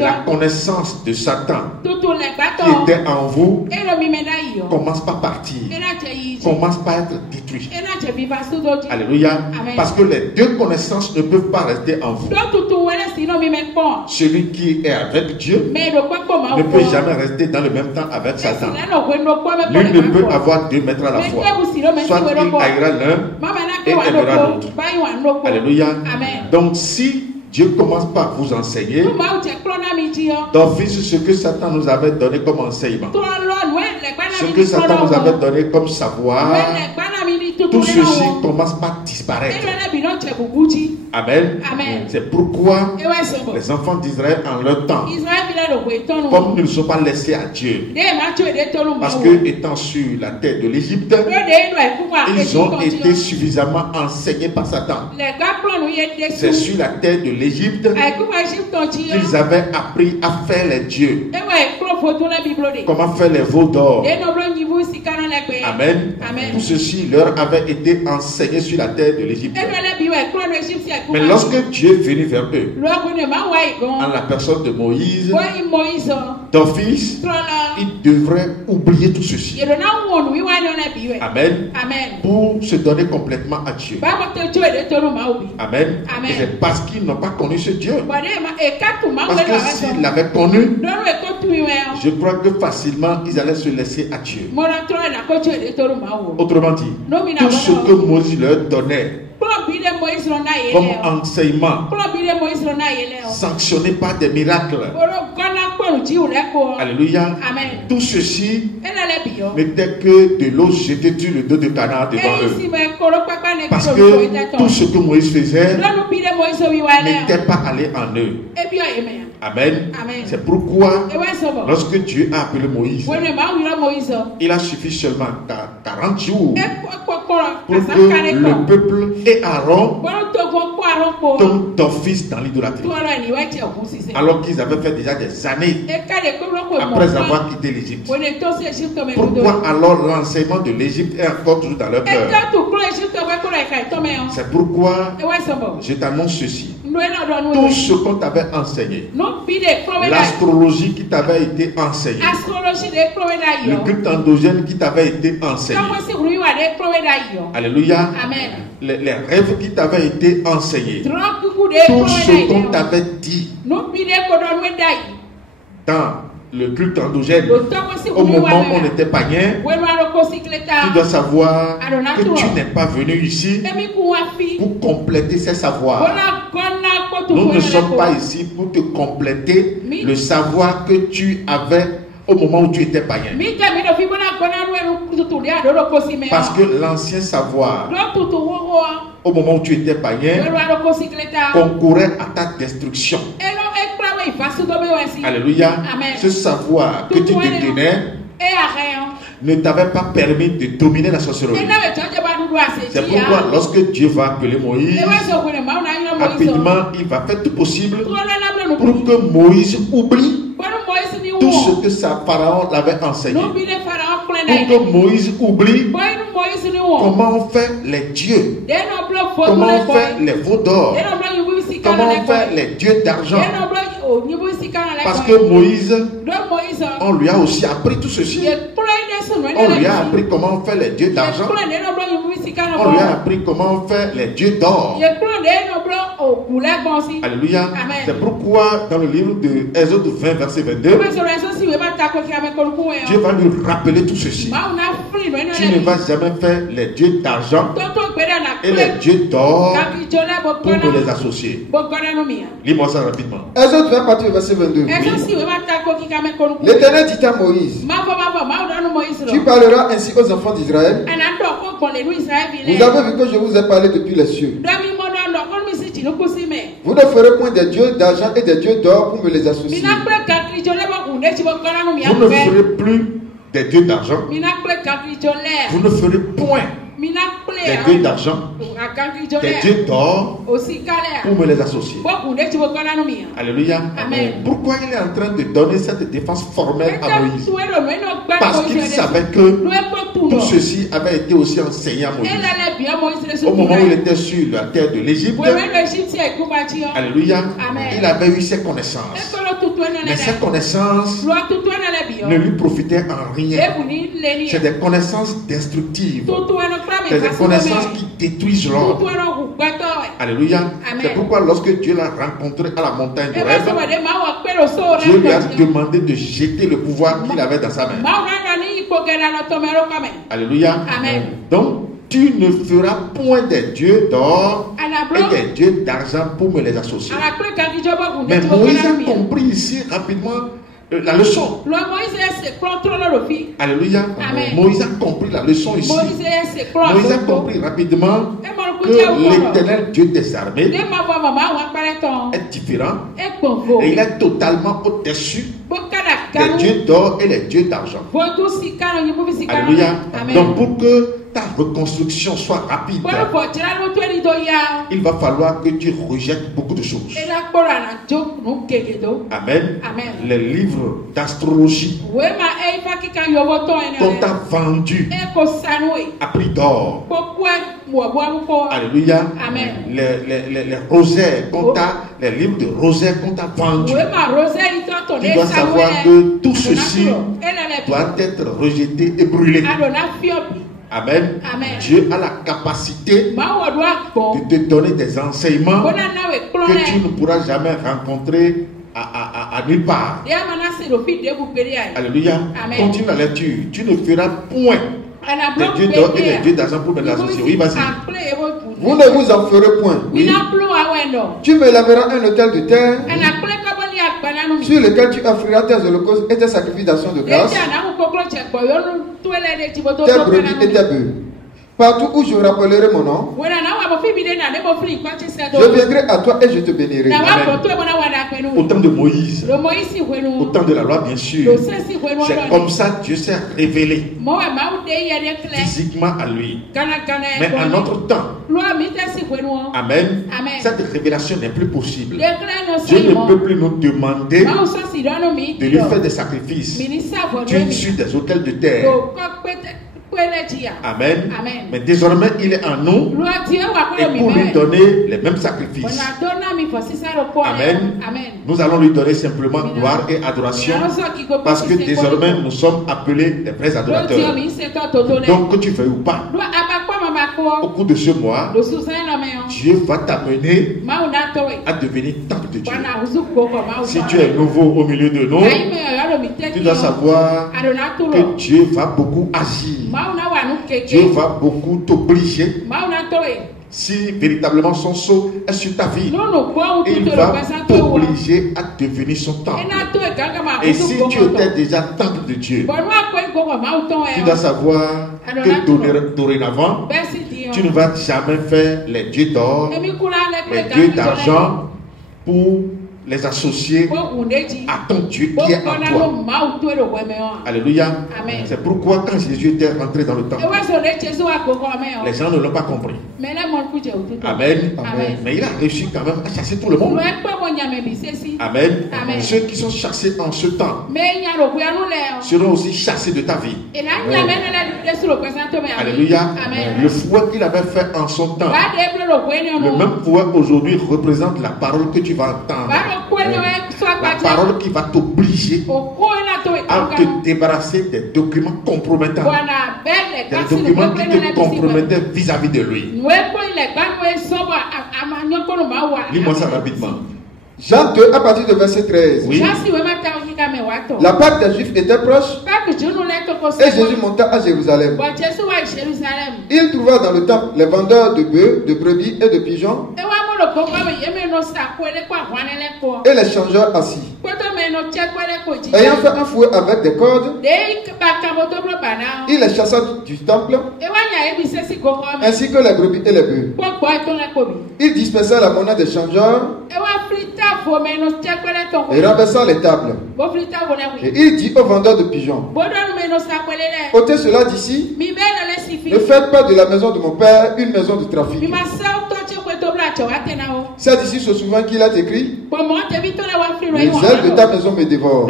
la connaissance de Satan qui était en vous commence par partir, commence par être détruite. Alléluia. Parce que les deux connaissances ne peuvent pas rester en vous. Celui qui est avec Dieu ne peut jamais rester dans le même temps avec Satan. Lui ne peut avoir 2 maîtres à la fois. Soit il haïra l'un et aimera l'autre. Alléluia. Donc si Dieu commence par vous enseigner, d'office ce que Satan nous avait donné comme enseignement, ce que Satan nous avait donné comme savoir, tout ceci commence par disparaître. Amen. C'est pourquoi les enfants d'Israël en leur temps, comme ils ne sont pas laissés à Dieu, parce que étant sur la terre de l'Égypte, ils ont été suffisamment enseignés par Satan. C'est sur la terre de l'Égypte qu'ils avaient appris à faire les dieux, comment faire les veaux d'or. Amen. Tout ceci leur avait été enseigné sur la terre de l'Égypte. Mais lorsque Dieu est venu vers eux, en la personne de Moïse, d'office, ils devraient oublier tout ceci. Amen. Pour se donner complètement à Dieu. Amen. Et c'est parce qu'ils n'ont pas connu ce Dieu. Parce que s'ils l'avaient connu, je crois que facilement ils allaient se laisser à Dieu. Autrement dit, tout ce que Moïse leur donnait comme enseignement, sanctionné par des miracles. Alléluia. Amen. Tout ceci n'était que de l'eau jetée sur le dos de Canaan devant eux. Parce que tout ce que Moïse faisait n'était pas allé en eux. Amen. C'est pourquoi, lorsque Dieu a appelé Moïse, il a suffi seulement 40 jours pour que le peuple et Aaron tombent d'office dans l'idolâtrie. Alors qu'ils avaient fait déjà des années après avoir quitté l'Égypte. Pourquoi alors l'enseignement de l'Égypte est encore toujours dans leur cœur? C'est pourquoi je t'annonce ceci. Tout ce qu'on t'avait enseigné, l'astrologie qui t'avait été enseignée, le culte endogène qui t'avait été enseigné, alléluia, les rêves qui t'avaient été enseignés, tout ce qu'on t'avait dit dans le culte endogène, au moment où on était païen, tu dois savoir que tu n'es pas venu ici pour compléter ces savoirs. Nous ne sommes pas ici pour te compléter le savoir que tu avais au moment où tu étais païen. Parce que l'ancien savoir, au moment où tu étais païen, concourait à ta destruction. Alléluia. Ce savoir que tu détenais ne t'avait pas permis de dominer la sorcellerie. C'est pourquoi lorsque Dieu va appeler Moïse, rapidement il va faire tout possible pour que Moïse oublie tout ce que Pharaon l'avait enseigné. Pour que Moïse oublie comment on fait les dieux, comment on fait les veaux d'or, comment on fait les dieux d'argent. Parce que Moïse, on lui a aussi appris tout ceci. On lui a appris comment on fait les dieux d'argent. On lui a appris comment on fait les dieux d'or. Alléluia. C'est pourquoi dans le livre de Exode 20 verset 22, Dieu va lui rappeler tout ceci. Tu ne vas jamais faire les dieux d'argent et les dieux d'or pour me les associer. Lis-moi ça rapidement. Exode 20 partir du verset 22. L'Éternel dit à Moïse, tu parleras ainsi aux enfants d'Israël. Vous avez vu que je vous ai parlé depuis les cieux. Vous ne ferez point des dieux d'argent et des dieux d'or pour me les associer. Vous ne ferez plus des dieux d'argent. Vous ne ferez point des dieux d'argent, des dieux d'or pour me les associer. Alléluia. Amen. Pourquoi il est en train de donner cette défense formelle à Moïse? Parce qu'il savait que tout ceci avait été aussi enseigné à Moïse. Au moment où il était sur la terre de l'Égypte, alléluia, il avait eu ses connaissances. Mais ces connaissances ne lui profitaient en rien. C'est des connaissances destructives. C'est des connaissances qui détruisent l'homme. Alléluia. C'est pourquoi lorsque Dieu l'a rencontré à la montagne du rêve, Dieu lui a demandé de jeter le pouvoir qu'il avait dans sa main. Alléluia. Donc, tu ne feras point des dieux d'or et des dieux d'argent pour me les associer. Mais Moïse a compris ici rapidement la leçon. Alléluia. Moïse a compris la leçon ici. Moïse a compris rapidement que l'Éternel Dieu des armées est différent et il est totalement au-dessus des dieux d'or et les dieux d'argent. Alléluia. Donc pour que ta reconstruction soit rapide, il va falloir que tu rejettes beaucoup de choses. Amen. Les livres d'astrologie qu'on t'a vendus à prix d'or. Alléluia. Les rosaires qu'on t'a, les livres de rosaires qu'on t'a vendus. Tu dois savoir que tout ceci doit être rejeté et brûlé. Amen. Dieu a la capacité de te donner des enseignements que tu ne pourras jamais rencontrer à nulle part. Alléluia. Continue la lecture. Tu ne feras point des dieux d'or et des dieux d'argent pour me l'associer. Oui, vas-y. Vous ne vous en ferez point. Oui. Tu me lèveras un autel de terre sur lequel tu offriras tes holocaustes et tes sacrifices d'action de grâce, tes brebis et tes bœufs. Partout où je rappellerai mon nom, je viendrai à toi et je te bénirai. Amen. Au temps de Moïse, au temps de la loi, bien sûr, c'est comme ça que Dieu s'est révélé physiquement à lui. Mais à notre temps, amen, cette révélation n'est plus possible. Dieu ne peut plus nous demander de lui faire des sacrifices sur des autels de terre. Amen. Mais désormais, il est en nous et pour lui donner les mêmes sacrifices. Amen. Nous allons lui donner simplement gloire et adoration parce que désormais, nous sommes appelés des vrais adorateurs. Donc, que tu veuilles ou pas, au cours de ce mois, Dieu va t'amener à devenir temple de Dieu. Si tu es nouveau au milieu de nous, tu dois savoir que Dieu va beaucoup agir. Dieu va beaucoup t'obliger. Si véritablement son sceau est sur ta vie, il va t'obliger à devenir son temple. Et si tu étais déjà temple de Dieu, tu dois savoir que dorénavant, tu ne vas jamais faire les dieux d'or, les dieux d'argent pour les associer à ton Dieu qui est en toi. Alléluia. C'est pourquoi quand Jésus était rentré dans le temple, les gens ne l'ont pas compris. Amen. Mais il a réussi quand même à chasser tout le monde. Amen. Ceux qui sont chassés en ce temps seront aussi chassés de ta vie. Alléluia. Le fouet qu'il avait fait en son temps, le même fouet aujourd'hui représente la parole que tu vas entendre. La parole qui va t'obliger à te débarrasser des documents compromettants, des documents qui te compromettaient vis-à-vis de lui. Lis-moi ça rapidement. Jean 2 à partir de verset 13. Oui. La Pâque des Juifs était proche et Jésus monta à Jérusalem. Il trouva dans le temple les vendeurs de bœufs, de brebis et de pigeons et les changeurs assis, ayant fait un fouet avec des cordes. Il les chassa du temple ainsi que les brebis et les bœufs. Il dispersa la monnaie des changeurs et renversa les tables. Et il dit aux vendeurs de pigeons: ôtez cela d'ici, ne faites pas de la maison de mon père une maison de trafic. C'est d'ici se souvient qu'il a écrit: les ailes de ta maison me dévorent.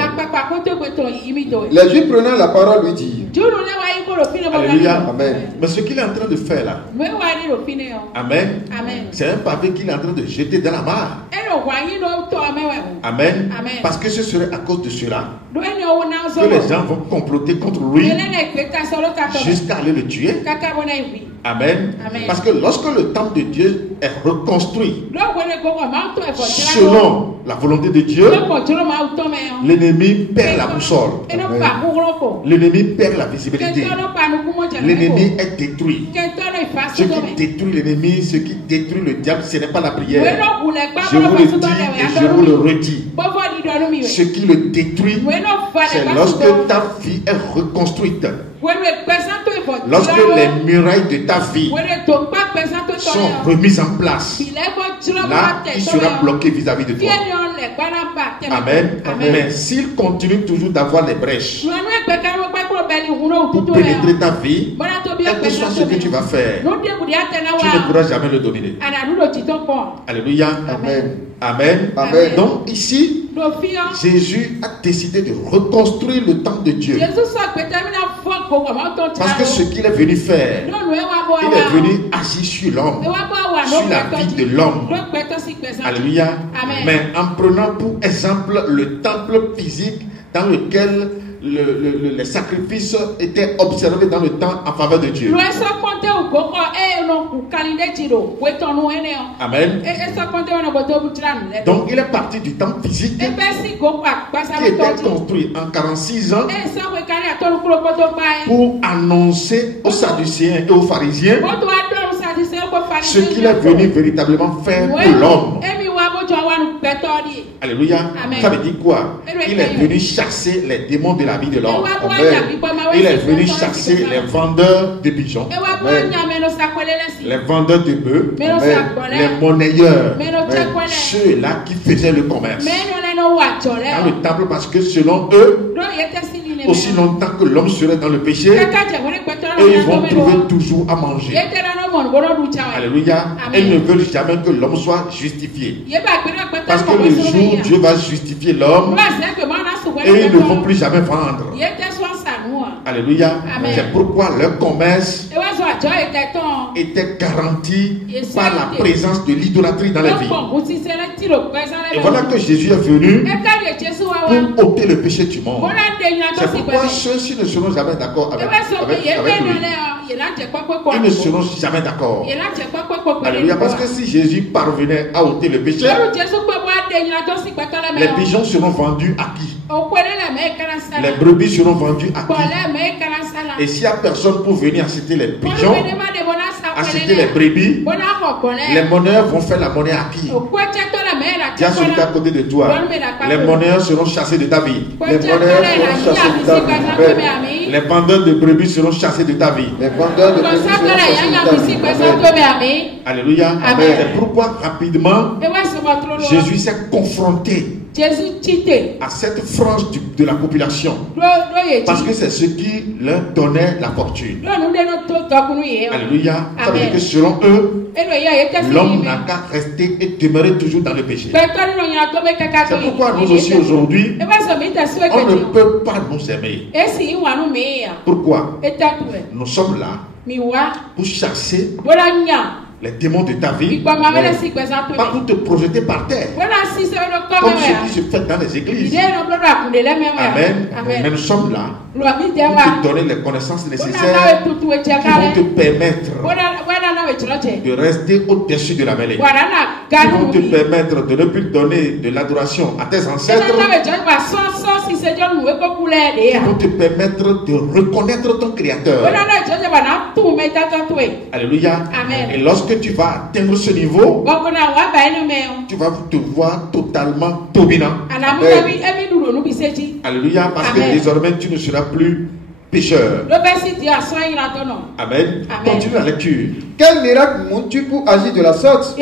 Les Juifs prenant la parole lui dirent: Alléluia. Amen. Mais ce qu'il est en train de faire là, amen, c'est un pavé qu'il est en train de jeter dans la mare. Amen. Parce que ce serait à cause de cela que les gens vont comploter contre lui jusqu'à aller le tuer. Amen. Parce que lorsque le temple de Dieu est reconstruit selon la volonté de Dieu, l'ennemi perd la boussole. L'ennemi perd la visibilité. L'ennemi est détruit. Ce qui détruit l'ennemi, ce qui détruit le diable, ce n'est pas la prière. Je vous le dis et je vous le redis. Ce qui le détruit, c'est lorsque ta vie est reconstruite. Lorsque les murailles de ta vie sont remises en place, là, il sera bloqué vis-à-vis de toi. Amen. Mais s'il continue toujours d'avoir les brèches pour pénétrer ta vie, quel que soit ce que tu vas faire, tu ne pourras jamais le dominer. Alléluia. Amen. Donc ici, Jésus a décidé de reconstruire le temple de Dieu. Parce que ce qu'il est venu faire, il est venu agir sur l'homme, sur la vie de l'homme. Alléluia. Mais en prenant pour exemple le temple physique dans lequel les sacrifices étaient observés dans le temps en faveur de Dieu. Amen. Donc il est parti du temple physique qui était construit en 46 ans pour annoncer aux Sadducéens et aux pharisiens ce qu'il est venu véritablement faire pour l'homme. Alléluia. Ça veut dire quoi? Il est venu chasser les démons de la vie de l'homme. Il est venu chasser les vendeurs de pigeons, les vendeurs de bœufs, les monnayeurs, ceux-là qui faisaient le commerce dans le temple, parce que selon eux, aussi longtemps que l'homme serait dans le péché, eux ils vont trouver toujours à manger. Alléluia. Ils ne veulent jamais que l'homme soit justifié, parce que le jour où Dieu va justifier l'homme, et ils ne vont plus jamais vendre. Alléluia. C'est pourquoi leur commerce était garanti par la présence de l'idolâtrie dans la vie. Et voilà que Jésus est venu pour ôter le péché du monde. C'est pourquoi ceux-ci ne seront jamais d'accord avec lui. Ils ne seront jamais d'accord. Alléluia. Parce que si Jésus parvenait à ôter le péché, les pigeons seront vendus à qui? Les brebis seront vendues à qui? Et s'il n'y a personne pour venir acheter les pigeons, acheter les brebis, les monnayeurs vont faire la monnaie à qui? Dis à celui qui est à côté de toi. Les monnayeurs seront chassés de ta vie. Les monnayeurs seront chassés de ta vie. Les vendeurs de brebis seront chassés de ta vie. Les vendeurs de brebis seront chassés de ta vie. Alléluia. C'est pourquoi rapidement Jésus s'est confronté à cette frange de la population, parce que c'est ce qui leur donnait la fortune. Alléluia. Ça veut dire que selon eux, l'homme n'a qu'à rester et demeurer toujours dans le péché. C'est pourquoi nous aussi aujourd'hui, on ne peut pas nous aimer. Pourquoi? Nous sommes là pour chasser les démons de ta vie, pas pour te projeter par terre, comme ce qui se fait dans les églises. Amen. Mais nous sommes là pour te donner les connaissances nécessaires qui vont te permettre de rester au-dessus de la mêlée, qui vont te permettre de ne plus donner de l'adoration à tes ancêtres, qui vont te permettre de reconnaître ton Créateur. Alléluia. Et lorsque tu vas atteindre ce niveau, tu vas te voir totalement dominant. Alléluia, parce que désormais tu ne seras plus pécheur. Amen. Continue la lecture. Quel miracle montres-tu pour agir de la sorte?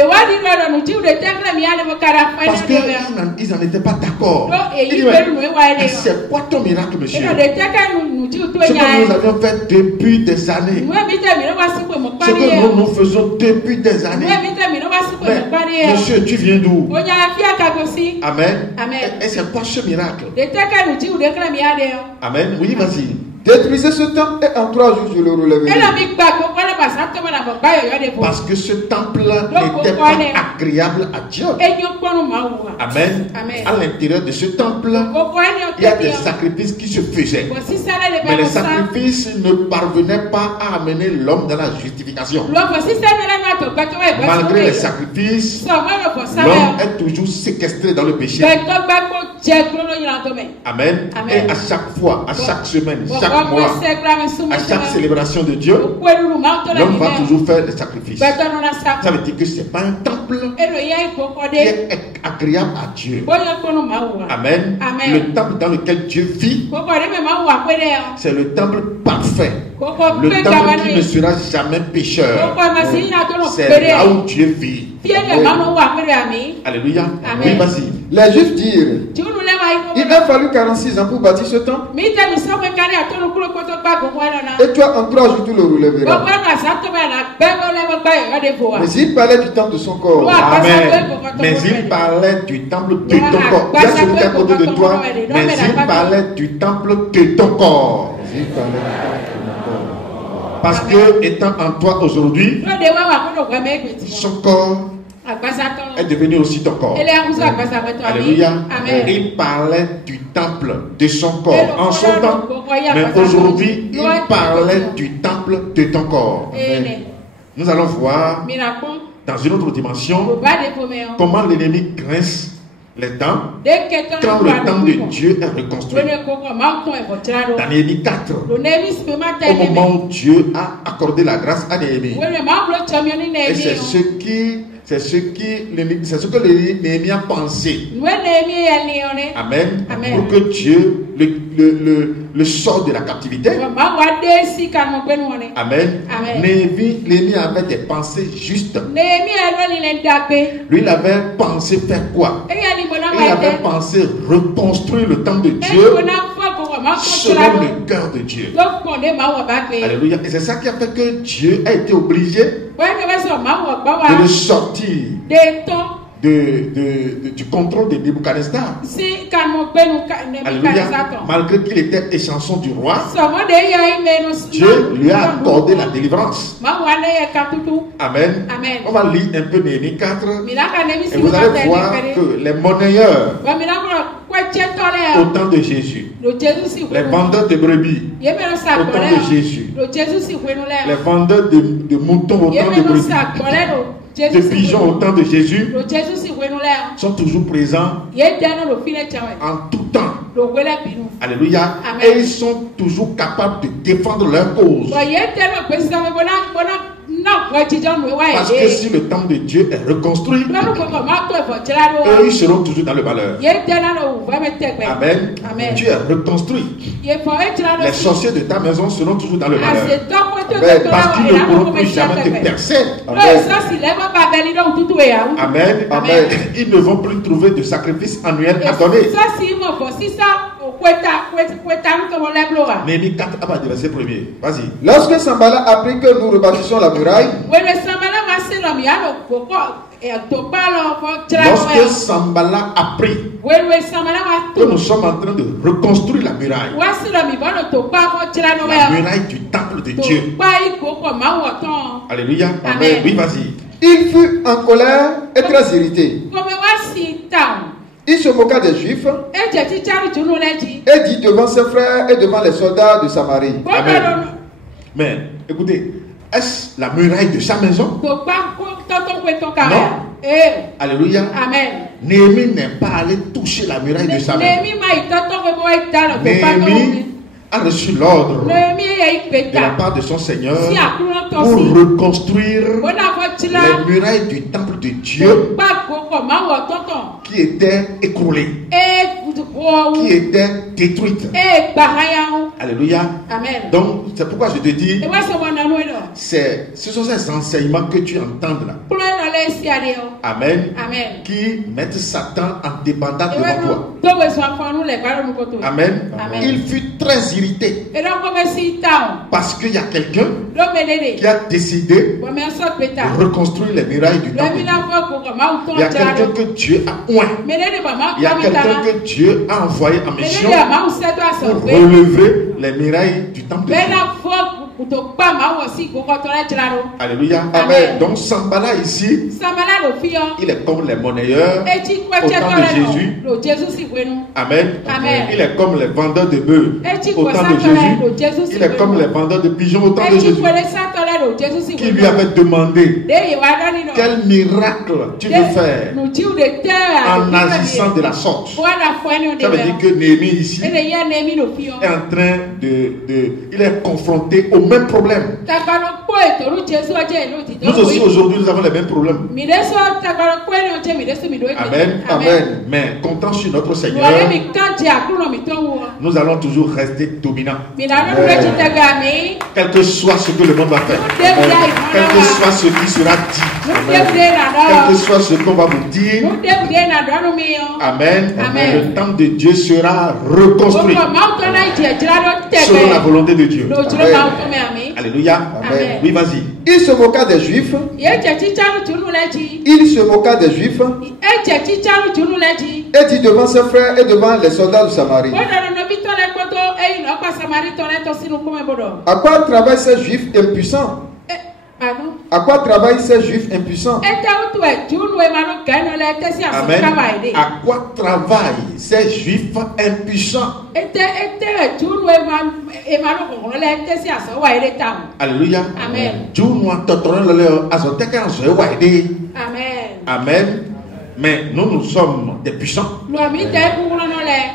Parce qu'ils n'en étaient pas d'accord. C'est quoi ton miracle, monsieur? Ce que nous avions fait depuis des années. Ce que nous faisons depuis des années. Mais, monsieur, tu viens d'où? Amen. Et c'est quoi ce miracle? Amen. Oui, vas-y. Détruisez ce temple et en 3 jours je le relèverai. Parce que ce temple n'était pas agréable à Dieu. Amen. À l'intérieur de ce temple, il y a des sacrifices qui se faisaient. Mais les sacrifices ne parvenaient pas à amener l'homme dans la justification. Malgré les sacrifices, l'homme est toujours séquestré dans le péché. Amen. Et à chaque fois, à chaque semaine, chaque mois, à chaque célébration de Dieu, l'homme va toujours faire des sacrifices. Ça veut dire que ce n'est pas un temple qui est agréable à Dieu. Amen. Le temple dans lequel Dieu vit, c'est le temple parfait. Le temple qui ne sera jamais pécheur. C'est là où Dieu vit. Alléluia. Oui, vas-y. Les Juifs dirent: il a fallu 46 ans pour bâtir ce temple. Et toi, en 3 jours, tu le relèveras. Mais il parlait du temple de son corps. Amen. Mais il parlait du temple de ton corps. Il y a celui qui est à côté de toi. Mais il parlait du temple de ton corps. Parce que, étant en toi aujourd'hui, son corps est devenu aussi ton corps. Alléluia. Il parlait du temple de son corps en son temps. Mais aujourd'hui, il parlait du temple de ton corps. Nous allons voir dans une autre dimension comment l'ennemi grince les temps, quand le temps de Dieu est reconstruit. Dans Néhémie 4, au moment où Dieu a accordé la grâce à Néhémie, et c'est ce que Néhémie a pensé. Amen. Pour que Dieu le sorte de la captivité. Amen. Néhémie avait des pensées justes. Lui, il avait pensé faire quoi? Il avait pensé reconstruire le temple de Dieu selon le cœur de Dieu. Alléluia. Et c'est ça qui a fait que Dieu a été obligé de le sortir du contrôle de Nebuchadnezzar. Alléluia. Malgré qu'il était échanson du roi, Dieu lui a accordé la délivrance. Amen. On va lire un peu Néhémie 4 et vous allez voir que les monnayeurs au temps de Jésus, les vendeurs de brebis au temps de Jésus, les vendeurs de moutons au temps de brebis, de pigeons au temps de Jésus sont toujours présents en tout temps. Alléluia. Et ils sont toujours capables de défendre leur cause. Parce que si le temple de Dieu est reconstruit, eux, ils seront toujours dans le malheur. Amen. Dieu est reconstruit. Les sorciers de ta maison seront toujours dans le malheur. Parce qu'ils ne pourront plus jamais te percer. Amen. Amen. Ils ne vont plus trouver de sacrifice annuel à donner. Néhémie 4 à partir du verset 1er. Vas-y. Lorsque Sanballat apprit que nous rebâtissons la muraille, lorsque Sanballat apprit que nous sommes en train de reconstruire la muraille du temple de Dieu. Alléluia. Amen. Oui, vas-y. Il fut en colère et très irrité. Il se moqua des Juifs et dit devant ses frères et devant les soldats de Samarie. Amen. Mais écoutez, est-ce la muraille de sa maison? Non. Alléluia. Amen. Néhémie n'est pas allé toucher la muraille de sa maison. Néhémie a reçu l'ordre de la part de son Seigneur pour reconstruire les murailles du temple de Dieu qui étaient écroulées, qui étaient détruites. Alléluia. Amen. Donc c'est pourquoi je te dis, ce sont ces enseignements que tu entends là. Amen. Qui mettent Satan en débandade devant toi. Amen. Il fut très irrité parce qu'il y a quelqu'un qui a décidé de reconstruire les murailles du temple. Il y a quelqu'un que Dieu a oint. Il y a quelqu'un que Dieu a envoyé en mission pour relever les murailles du temple de Dieu. Alléluia. Amen. Donc Sanballat ici, il est comme les monnayeurs au temps de Jésus. Amen. Il est comme les vendeurs de bœufs au temps de Jésus. Il est comme les vendeurs de pigeons au temps de Jésus. Qui lui avait demandé quel miracle tu veux faire en agissant de la sorte. Ça veut dire que Néhémie ici est en train il est confronté au même problème. Nous aussi aujourd'hui nous avons les mêmes problèmes. Amen. Amen. Mais comptant sur notre Seigneur, nous allons toujours rester dominants. Quel que soit ce que le monde va faire, quel que soit ce qui sera dit, quel que soit ce qu'on va vous dire, Amen. Amen. Le temple de Dieu sera reconstruit selon la volonté de Dieu. Amen. Alléluia. Amen. Oui, vas-y. Il se moqua des Juifs. Il se moqua des Juifs et dit devant ses frères et devant les soldats de Samarie. À quoi travaillent ces Juifs impuissants? À quoi travaillent ces Juifs impuissants? Amen. À quoi travaillent ces Juifs impuissants? Alléluia. Amen. Amen. Amen. Mais nous sommes des puissants.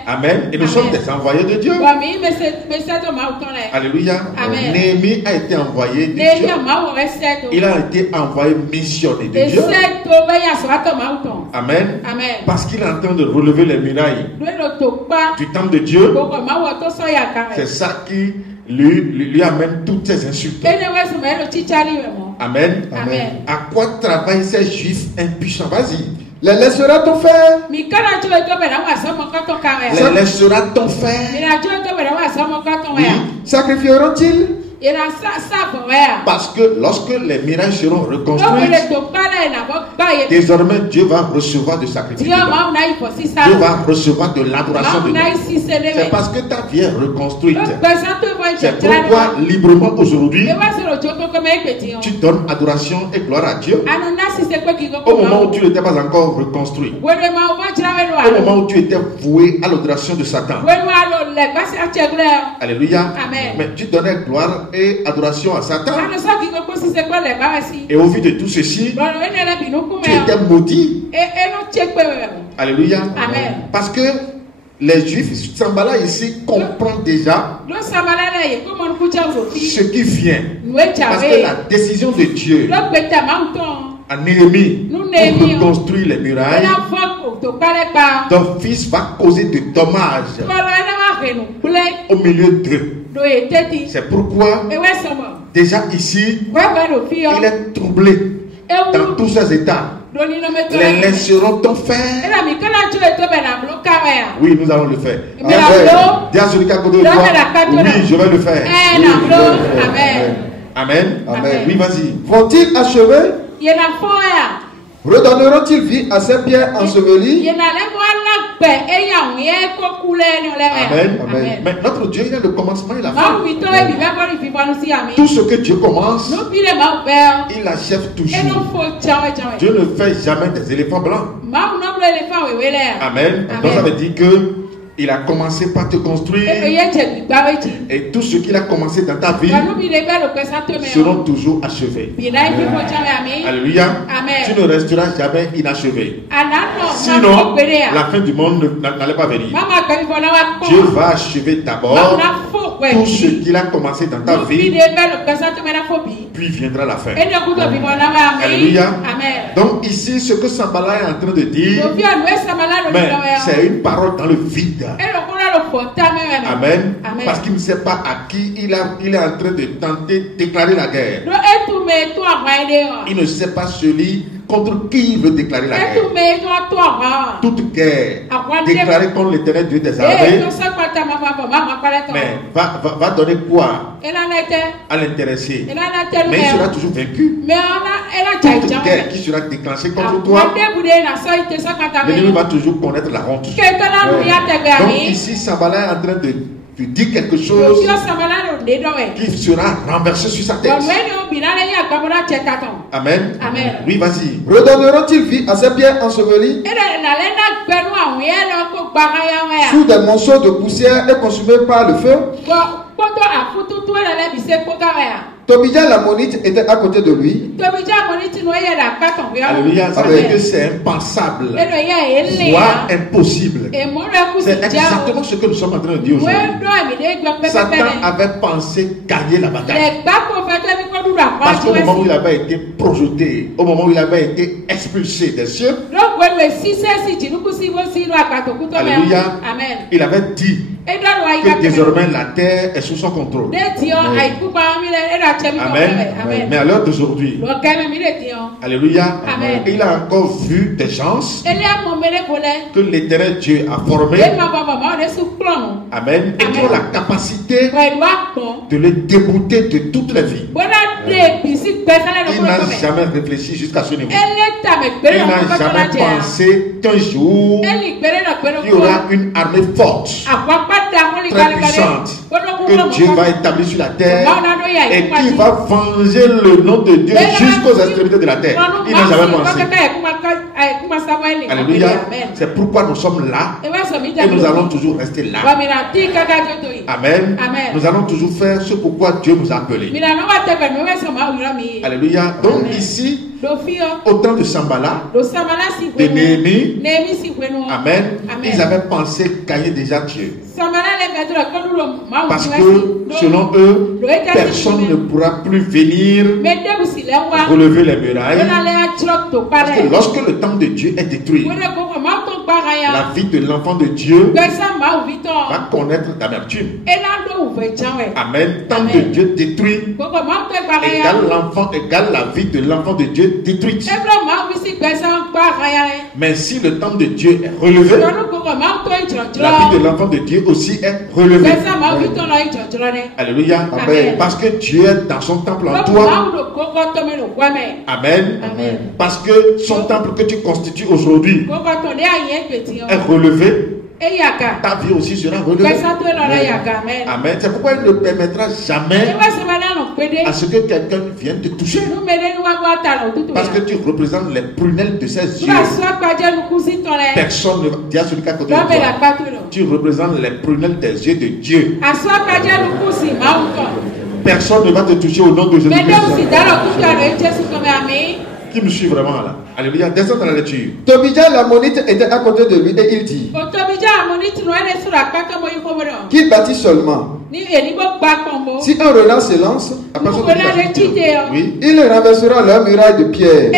Amen. Et nous sommes des envoyés de Dieu. Alléluia. Néhémie a été envoyé de Dieu. Il a été envoyé missionnaire de Dieu. Amen. Parce qu'il est en train de relever les murailles du temple de Dieu. C'est ça qui lui amène toutes ces insultes. Amen. À quoi travaillent ces juifs impuissants? Vas-y. Les laissera-t-on faire? Les laissera-t-on faire? Oui. Sacrifieront-ils? Parce que lorsque les murailles seront reconstruites, désormais Dieu va recevoir du sacrifice. Dieu va recevoir de l'adoration de Dieu. C'est parce que ta vie est reconstruite. C'est pourquoi librement aujourd'hui, tu donnes adoration et gloire à Dieu. Au moment où tu n'étais pas encore reconstruit. Au moment où tu étais voué à l'adoration de Satan. Alléluia. Mais tu donnais gloire et adoration à Satan. Et au vu de tout ceci, tu étais maudit. Alléluia. Parce que les Juifs, Sambala ici comprend déjà ce qui vient. Parce que la décision de Dieu à Néhémie pour reconstruire les murailles, ton fils va causer de dommages au milieu d'eux. C'est pourquoi déjà ici il est troublé dans tous ses états. Les laisseront-on faire? Oui, nous allons le faire. Dis à celui qui a côté de toi, oui, je vais le faire. Amen. Oui, vas-y. Vont-ils achever? Redonneront-ils vie à ces pierres ensevelies? Amen. Mais notre Dieu, il a le commencement et la fin. Tout ce que Dieu commence, il achève toujours. Dieu ne fait jamais des éléphants blancs. Amen. Donc ça veut dire que il a commencé par te construire. Et tout ce qu'il a commencé dans ta vie seront toujours achevés. Alléluia. Tu ne resteras jamais inachevé. Sinon, la fin du monde n'allait pas venir. Dieu va achever d'abord tout ce qu'il a commencé dans ta vie. Puis viendra la fin. Alléluia. Donc ici, ce que Sambala est en train de dire, c'est une parole dans le vide. Amen. Parce qu'il ne sait pas à qui il est en train de tenter de déclarer la guerre. Il ne sait pas celui contre qui il veut déclarer la guerre. Toute guerre déclarée contre l'Éternel Dieu des armées, mais va donner quoi à l'intéressé? Mais il sera toujours vaincu. Toute guerre qui sera déclenchée contre toi, l'ennemi va toujours connaître la honte. Donc ici, Sambala est en train de dire quelque chose qui sera renversé sur sa tête. Amen. Oui, vas-y. Redonneront-ils vie à ces pierres ensevelies? Sous des monceaux de poussière et consumées par le feu? Tobija l'ammonite était à côté de lui. Alléluia, ça veut dire que c'est impensable, voire impossible. C'est exactement ce que nous sommes en train de dire aujourd'hui. Satan avait pensé gagner la bataille. Parce qu'au moment où il avait été projeté, au moment où il avait été expulsé des cieux, alléluia, il avait dit que désormais la terre est sous son contrôle. Amen. Mais à l'heure d'aujourd'hui, alléluia, il a encore vu des gens que l'Éternel Dieu a formés. Amen. Et qui ont la capacité de les débouter de toute la vie. Il n'a jamais réfléchi jusqu'à ce niveau. Il n'a jamais pensé qu'un jour il y aura une armée forte, très puissante, que Dieu va établir sur la terre et qui va venger le nom de Dieu jusqu'aux extrémités de la terre. Il n'a jamais pensé. Alléluia. C'est pourquoi nous sommes là et nous allons toujours rester là. Amen. Nous allons toujours faire ce pourquoi Dieu nous a appelés. Alléluia. Donc ici, au temps de Sambala, de Néhémie, Amen, ils avaient pensé gagner déjà Dieu. Parce que selon eux, personne ne pourra plus venir relever les murailles. Parce que lorsque le temple de Dieu est détruit, la vie de l'enfant de Dieu va connaître d'amertume. Amen. Temple de Dieu détruit égale la vie de l'enfant de Dieu détruite. Mais si le temple de Dieu est relevé, la vie de l'enfant de Dieu aussi est relevée. Alléluia. Amen. Parce que Dieu est dans son temple en toi. Amen. Amen. Parce que son temple que tu constitues aujourd'hui est relevé. Ta vie aussi sera relevée. Amen. C'est pourquoi il ne permettra jamais à ce que quelqu'un vienne te toucher. Parce que tu représentes les prunelles de ses yeux. Personne ne va dire à celui qui a côté de toi. Tu représentes les prunelles des yeux de Dieu. Personne ne va te toucher au nom de Jésus-Christ. Qui me suit vraiment là? Alléluia. Descends dans la lecture. Tobija l'ammonite était à côté de lui et il dit qu'il bâtit seulement. Si un renard se lance, oui, il renversera leur muraille de pierre.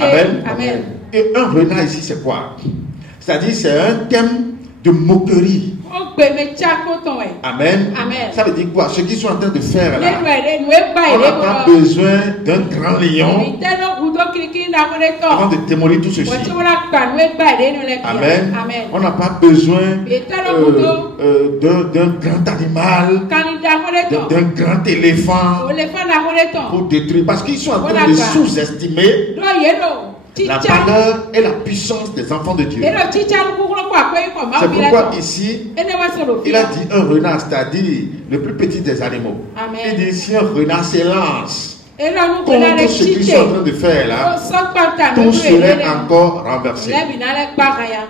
Amen. Amen. Et un renard ici, c'est quoi? C'est-à-dire, c'est un thème de moquerie. Amen. Amen. Ça veut dire quoi? Ce qu'ils sont en train de faire là, on n'a pas besoin d'un grand lion avant de démolir tout ceci. Amen. Amen. On n'a pas besoin d'un grand animal, d'un grand éléphant pour détruire. Parce qu'ils sont en train de sous-estimer la valeur et la puissance des enfants de Dieu. C'est pourquoi ici, il a dit un renard, c'est-à-dire le plus petit des animaux. Amen. Il dit si un renard s'élance contre ce qu'ils sont en train de faire là, tout serait encore renversé.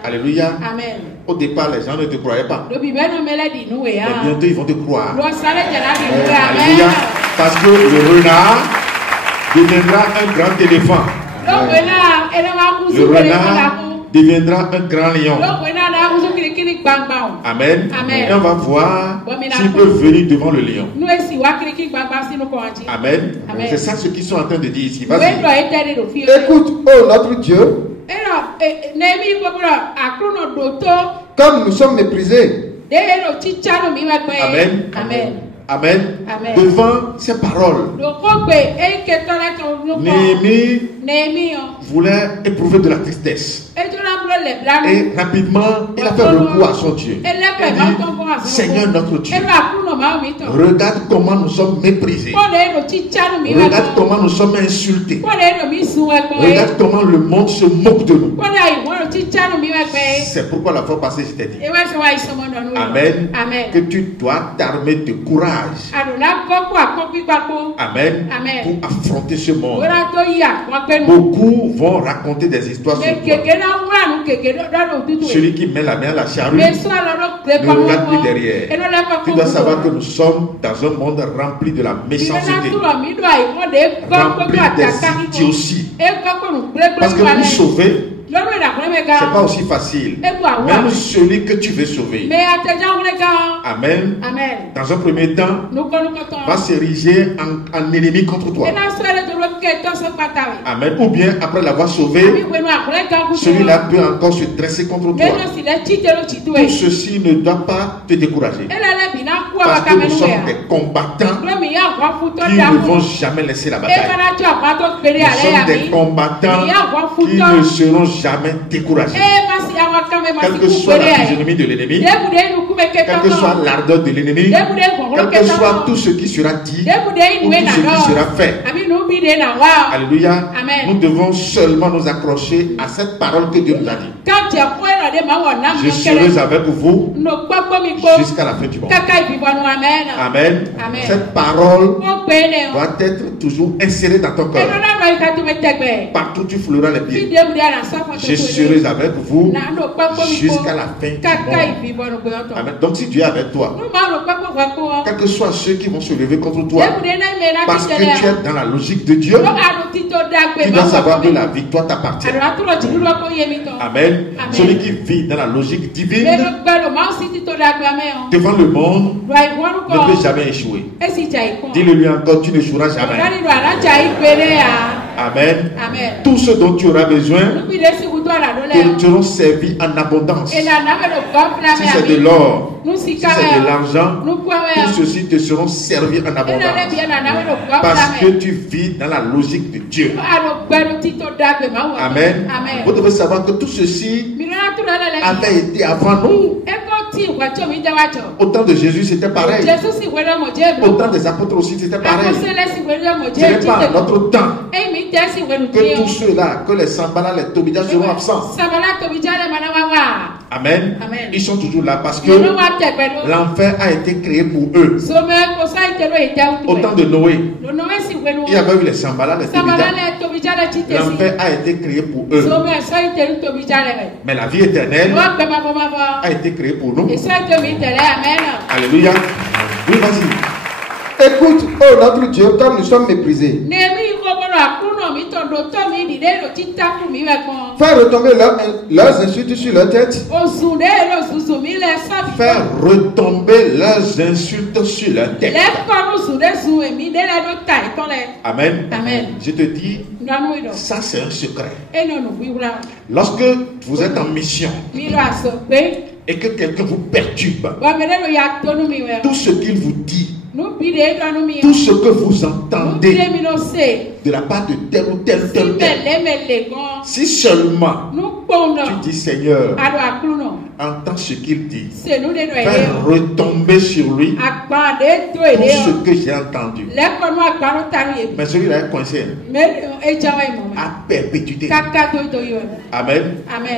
Alléluia. Amen. Au départ, les gens ne te croyaient pas. Mais bientôt, ils vont te croire. Alléluia. Parce que le renard deviendra un grand éléphant. Le renard deviendra un grand lion. Amen. Amen. Et on va voir s'il peut venir devant le lion. Amen. Amen. C'est ça ce qu'ils sont en train de dire ici. Vas-y. Écoute, oh notre Dieu, comme nous sommes méprisés. Amen. Amen. Amen. Amen. Devant ces paroles, Néhémie voulait éprouver de la tristesse. Et rapidement, il a fait recours à son Dieu. Il dit, Seigneur notre Dieu, regarde comment nous sommes méprisés. Regarde comment nous sommes insultés. Regarde comment le monde se moque de nous. C'est pourquoi la fois passée, je t'ai dit. Amen. Amen. Que tu dois t'armer de courage. Amen. Amen. Pour affronter ce monde. Beaucoup vont raconter des histoires sur toi. Celui qui met la main à la charrue ne regarde plus derrière. Tu dois savoir que nous sommes dans un monde rempli de la méchanceté, rempli des idioties. Parce que vous sauvez, c'est pas aussi facile. Même celui que tu veux sauver, Amen, dans un premier temps, va s'ériger en ennemi contre toi. Amen. Ou bien après l'avoir sauvé, celui-là peut encore se dresser contre toi. Tout ceci ne doit pas te décourager. Parce que nous sommes des combattants qui ne vont jamais laisser la bataille. Nous sommes des combattants qui ne seront jamais découragés. Quelle que soit la physionomie de l'ennemi, quelle que soit l'ardeur de l'ennemi, quel que soit tout ce qui sera dit ou tout ce qui sera fait. Alléluia. Nous devons seulement nous accrocher à cette parole que Dieu nous a dit. Je serai avec vous jusqu'à la fin du monde. Amen. Amen. Cette parole doit être toujours insérée dans ton cœur. Partout tu fouleras les pieds. Je serai avec vous jusqu'à la fin du monde. Amen. Donc si Dieu est avec toi, quels que soient ceux qui vont se lever contre toi, parce que tu es dans la logique de Dieu, tu dois savoir que la victoire t'appartient. Amen. Celui qui vit dans la logique divine, devant le monde, ne peut jamais échouer. Dis-le-lui encore, tu n'échoueras jamais. Amen. Tout ce dont tu auras besoin te seront servis en abondance. Si c'est de l'or, si c'est de l'argent, tout ceci te seront servis en abondance. Parce que tu vis dans la logique de Dieu. Amen. Vous devez savoir que tout ceci avait été avant nous. Au temps de Jésus, c'était pareil. Au temps des apôtres aussi, c'était pareil. Ce n'est pas à notre temps que tous ceux-là, que les Sambala, les Tobidja seront absents. Amen. Ils sont toujours là parce que l'enfer a été créé pour eux. Au temps de Noé, il y avait eu les Sambala, les Tobidja. L'enfer a été créé pour eux. Mais la vie éternelle a été créée pour nous. Alléluia. Oui, vas-y. Écoute, oh notre Dieu, comme nous sommes méprisés. Faire retomber leurs insultes sur leur tête. Faire retomber leurs insultes sur leur tête. Amen. Je te dis, ça c'est un secret. Lorsque vous êtes en mission et que quelqu'un vous perturbe, tout ce qu'il vous dit, tout ce que vous entendez de la part de tel ou tel, si seulement tu dis Seigneur, entends ce qu'il dit, fais retomber sur lui tout ce que j'ai entendu. Mais celui-là est coincé à perpétuité. Amen.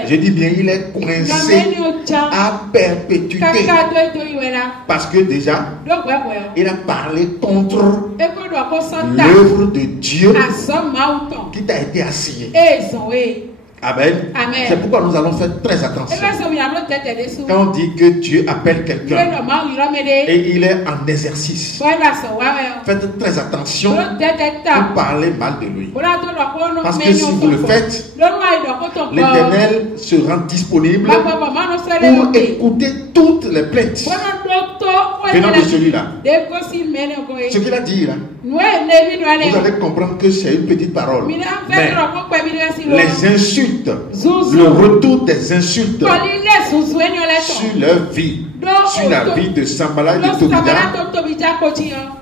Je dis bien, il est coincé à perpétuité. Parce que déjà, il a parlé contre l'œuvre de Dieu qui t'a été assignée. Amen. C'est pourquoi nous allons faire très attention. Quand on dit que Dieu appelle quelqu'un et il est en exercice, faites très attention pour parler mal de lui. Parce que si vous le faites, l'Éternel se rend disponible pour écouter toutes les plaintes venant de celui-là. Ce qu'il a dit là, vous allez comprendre que c'est une petite parole. Mais les insultes, le retour des insultes sur leur vie, sur la vie de Sambala et de Tobidja.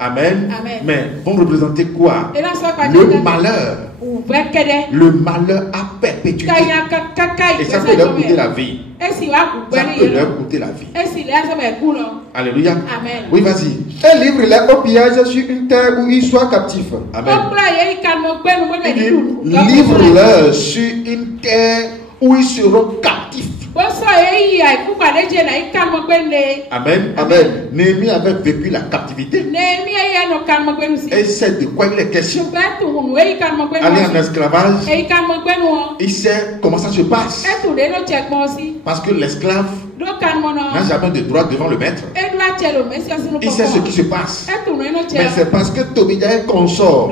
Amen. Mais vont représenter quoi? Le malheur. Le malheur à perpétuité. Et ça peut leur coûter la vie. Ça peut leur coûter la vie. Alléluia. Amen. Oui, vas-y. Et livre-les au pillage sur une terre où ils soient captifs. Amen. Livre-les sur une terre où ils seront captifs. Amen. Néhémie avait vécu la captivité. Et sait de quoi il est question. Aller en esclavage. Il sait comment ça se passe. Parce que l'esclave n'a jamais de droit devant le maître. Il sait ce qui se passe. Mais c'est parce que Tobidja et consort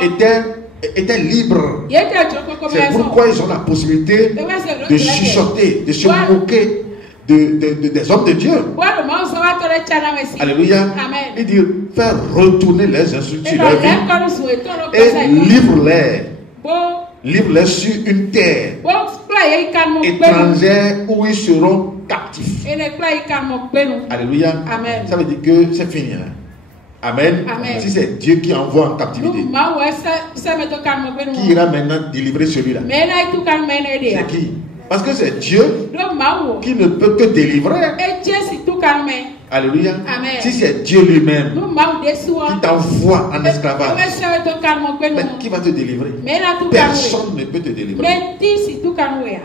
étaient libres. C'est pourquoi ils ont la possibilité de chuchoter, de se moquer des hommes de Dieu. Alléluia. Il dit faire retourner les insultes sur leur vie et livre-les sur une terre étrangère où ils seront captifs. Alléluia. Ça veut dire que c'est fini. Amen. Si c'est Dieu qui envoie en captivité, qui ira maintenant délivrer celui-là? C'est qui? Parce que c'est Dieu qui ne peut que délivrer. Alléluia. Si c'est Dieu lui-même qui t'envoie en esclavage, mais qui va te délivrer? Personne ne peut te délivrer.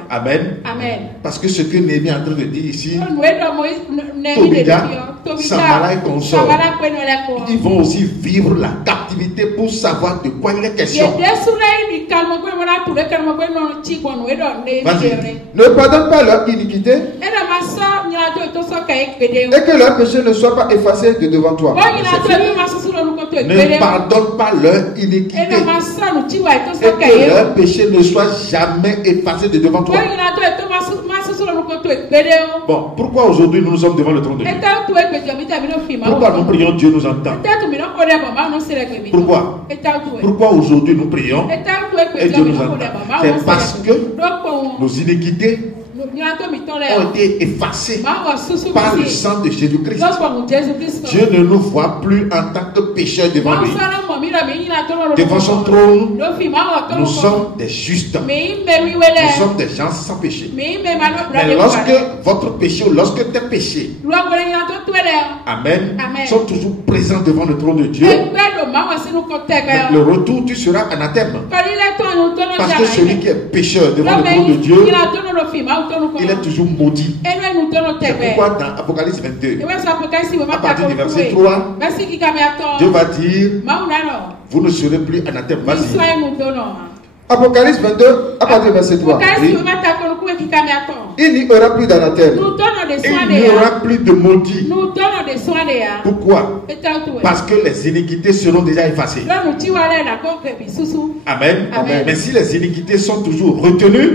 Amen. Parce que ce que Néhémie est en train de dire ici, Tobidja Sambala et consorts, ils vont aussi vivre la captivité pour savoir de quoi il est question. Vas-y. Ne pardonne pas leur iniquité et que leur péché ne soit pas effacé de devant toi. Ne pardonne pas leur iniquité et que leur péché ne soit jamais effacé de devant toi. Bon, pourquoi aujourd'hui nous sommes devant le trône de Dieu? Pourquoi nous prions, Dieu nous entend? Pourquoi aujourd'hui nous prions et Dieu nous entend? C'est parce que nos iniquités ont été effacés par le sang de Jésus-Christ. Dieu ne nous voit plus en tant que pécheurs devant lui. Devant son trône, nous sommes des justes. Nous sommes des gens sans péché. Mais lorsque votre péché ou lorsque tes péchés, Amen, sont toujours présents devant le trône de Dieu, le retour, tu seras anathème. Parce que celui qui est pécheur devant le trône de Dieu, il est toujours maudit. C'est pourquoi dans Apocalypse 22, à partir du verset 3, Dieu va dire, vous ne serez plus anathème. Vas-y. Apocalypse 22, à partir du verset 3. Il n'y aura plus d'anathème. Il n'y aura plus de maudit. Pourquoi? Parce que les iniquités seront déjà effacées. Amen. Amen. Mais si les iniquités sont toujours retenues,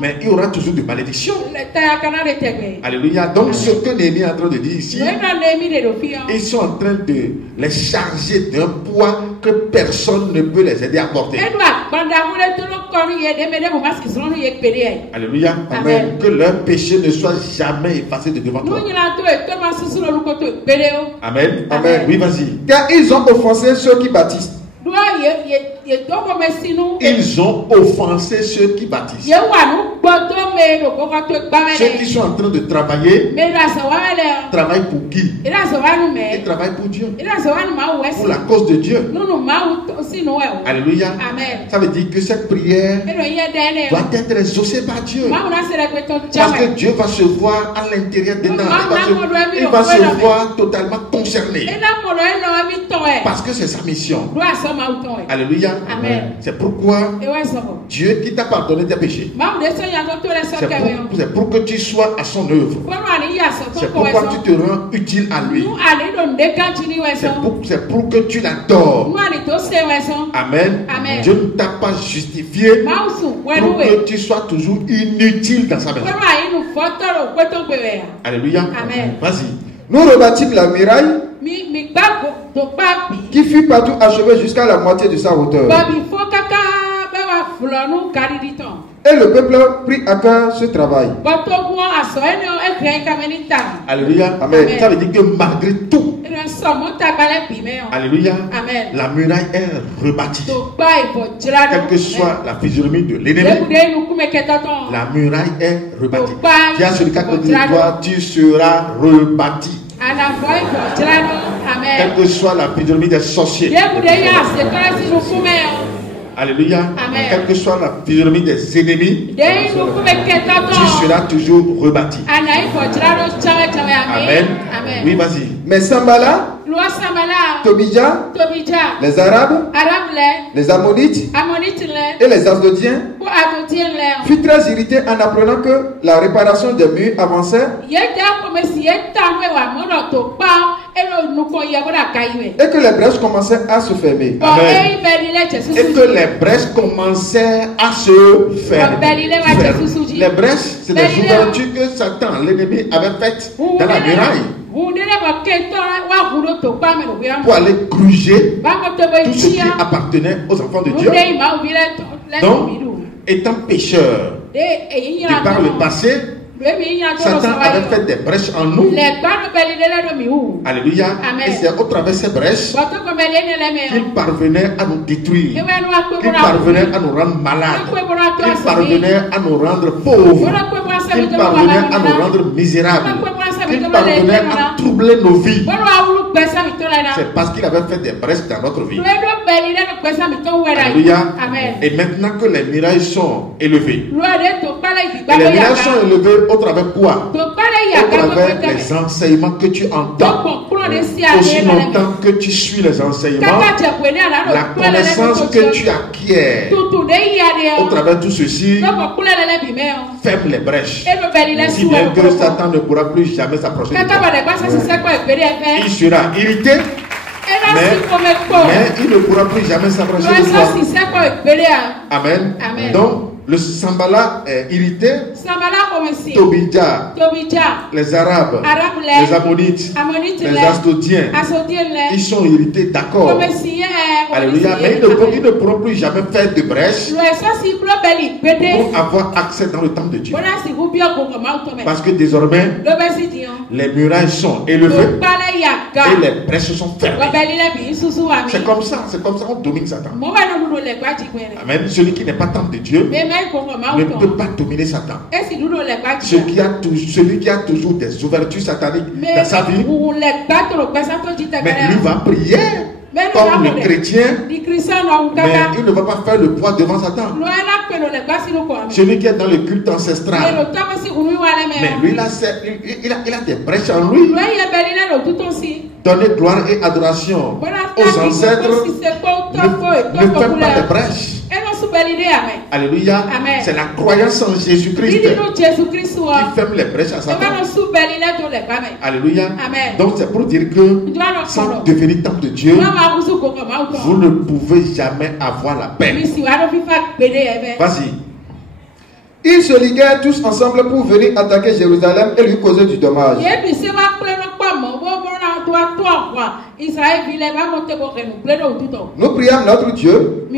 mais il y aura toujours de malédiction. Alléluia. Donc ce que Néhémie est en train de dire ici, ils sont en train de les charger d'un poids que personne ne peut les aider à porter. Alléluia. Amen. Que leur péché ne soit jamais effacé de devant toi. Amen. Amen. Oui, vas-y. Car ils ont offensé ceux qui bâtissent. Ils ont offensé ceux qui bâtissent. Ceux qui sont en train de travailler, travaillent pour qui? Ils travaillent pour Dieu. Pour la cause de Dieu. Alléluia. Ça veut dire que cette prière doit être exaucée par Dieu. Parce que Dieu va se voir à l'intérieur des temps. Il va se voir totalement concerné. Parce que c'est sa mission. Alléluia. Amen. C'est pourquoi Dieu qui t'a pardonné tes péchés, c'est pour que tu sois à son œuvre. C'est pourquoi tu te rends utile à lui. C'est pour que tu l'adores. Amen. Dieu ne t'a pas justifié pour que tu sois toujours inutile dans sa maison. Alléluia. Vas-y. Nous rebâtîmes la muraille qui fut partout achevée jusqu'à la moitié de sa hauteur. Et le peuple prit à cœur ce travail. Alléluia. Amen. Ça veut dire que malgré tout, alléluia, la muraille est rebâtie. Quelle que soit la physionomie de l'ennemi, la muraille est rebâtie. Dis à celui qui a côté de toi, tu seras rebâti. Quelle que soit la physionomie des sorciers. Alléluia. Quelle que soit la physionomie des ennemis, tu seras toujours rebâti. Amen. Oui, vas-y. Mais Sambala, Tobija, les Arabes, les Ammonites et les Asdodiens furent très irrités en apprenant que la réparation des murs avançait et que les brèches commençaient à se fermer. Amen. Et que les brèches commençaient à se fermer. Les brèches, c'est des ouvertures que Satan, l'ennemi, avait faites dans la muraille pour aller gruger tout ce qui appartenait aux enfants de Dieu. Donc, étant pécheur, par le passé, Satan avait fait des brèches en nous. Alléluia. Et c'est au travers de ces brèches qu'il parvenait à nous détruire, qu'il parvenait à nous rendre malades, qu'il parvenait à nous rendre pauvres, qu'il parvenait à nous rendre misérables, qu'il parvenait à troubler nos vies. C'est parce qu'il avait fait des brèches dans notre vie. Alléluia. Et maintenant que les murailles sont élevées, et les murailles sont élevées au travers quoi? Au travers les les enseignements que tu entends, aussi longtemps que tu suis les enseignements, la connaissance que tu acquiers au travers de tout ceci, ferme les brèches. Si bien que Satan ne pourra plus jamais s'approcher de toi. Il sera irrité, mais il ne pourra plus jamais s'approcher de toi. Amen. Donc, le Sambala est irrité. Tobija, les Arabes, les Ammonites, les Asdodiens, ils sont irrités, d'accord. Alléluia. Mais ils ne pourront plus jamais faire de brèche pour avoir accès dans le temple de Dieu. Parce que désormais, les murailles sont élevées et les brèches sont fermées. C'est comme ça, on domine Satan. Amen. Celui qui n'est pas temple de Dieu ne peut pas dominer Satan. Celui qui a toujours des ouvertures sataniques dans sa vie, mais lui va prier comme le chrétien, mais il ne va pas faire le poids devant Satan. Celui qui est dans le culte ancestral, mais lui il a des brèches en lui. Donner gloire et adoration aux ancêtres ne fait pas de brèches. Alléluia. C'est la croyance en Jésus-Christ qui ferme les brèches à Satan. Alléluia. Donc c'est pour dire que sans devenir temple de Dieu, vous ne pouvez jamais avoir la paix. Vas-y. Ils se liguèrent tous ensemble pour venir attaquer Jérusalem et lui causer du dommage. Nous priâmes notre Dieu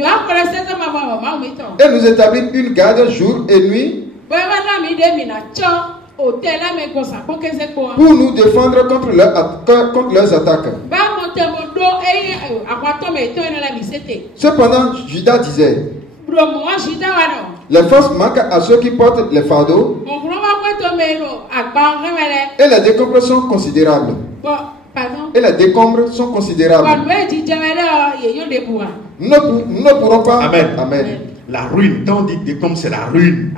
et nous établîmes une garde jour et nuit pour nous défendre contre leurs attaques. Cependant, Judas disait: les forces manquent à ceux qui portent les fardeaux et les décombres sont considérables. Nous ne pourrons pas. Amen. La ruine, quand on dit décombre, c'est la ruine.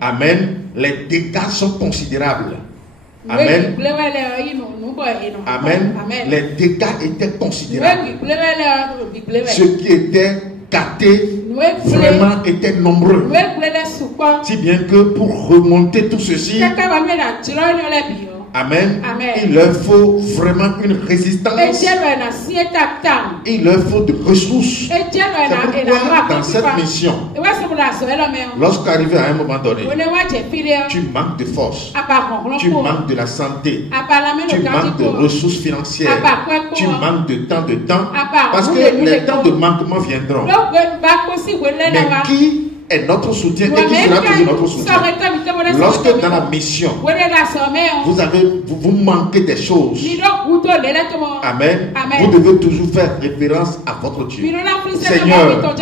Amen. Les dégâts sont considérables. Amen. Les dégâts étaient considérables. Ceux qui étaient gâtés vraiment étaient nombreux. Si bien que pour remonter tout ceci, amen. Il leur faut vraiment une résistance. Il leur faut de ressources. C'est pourquoi dans cette mission, lorsqu'arrivé à un moment donné, tu manques de force, tu manques de la santé, tu manques de ressources financières, tu manques de temps, parce que les temps de manquement viendront. Mais qui est notre soutien et qui sera toujours notre soutien? Lorsque dans la mission, vous manquez des choses, amen, vous devez toujours faire référence à votre Dieu. Seigneur,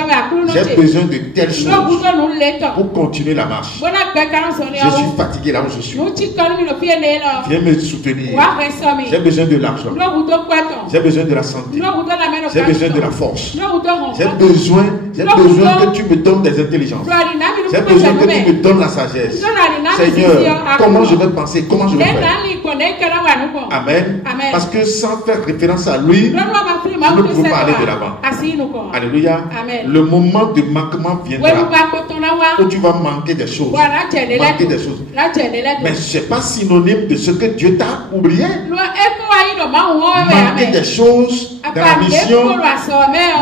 j'ai besoin de telles choses pour continuer la marche. Je suis fatigué là où je suis. Viens me soutenir. J'ai besoin de l'argent. J'ai besoin de la santé. J'ai besoin de la force. J'ai besoin que tu me donnes des intelligences. J'ai besoin que tu me donnes la sagesse. Seigneur, comment je vais penser, comment je vais faire? Amen. Parce que sans faire référence à lui, je ne peux pas aller de l'avant. Alléluia. Le moment de manquement viendra où tu vas manquer des choses. Mais ce n'est pas synonyme de ce que Dieu t'a oublié. Manquer des choses dans la mission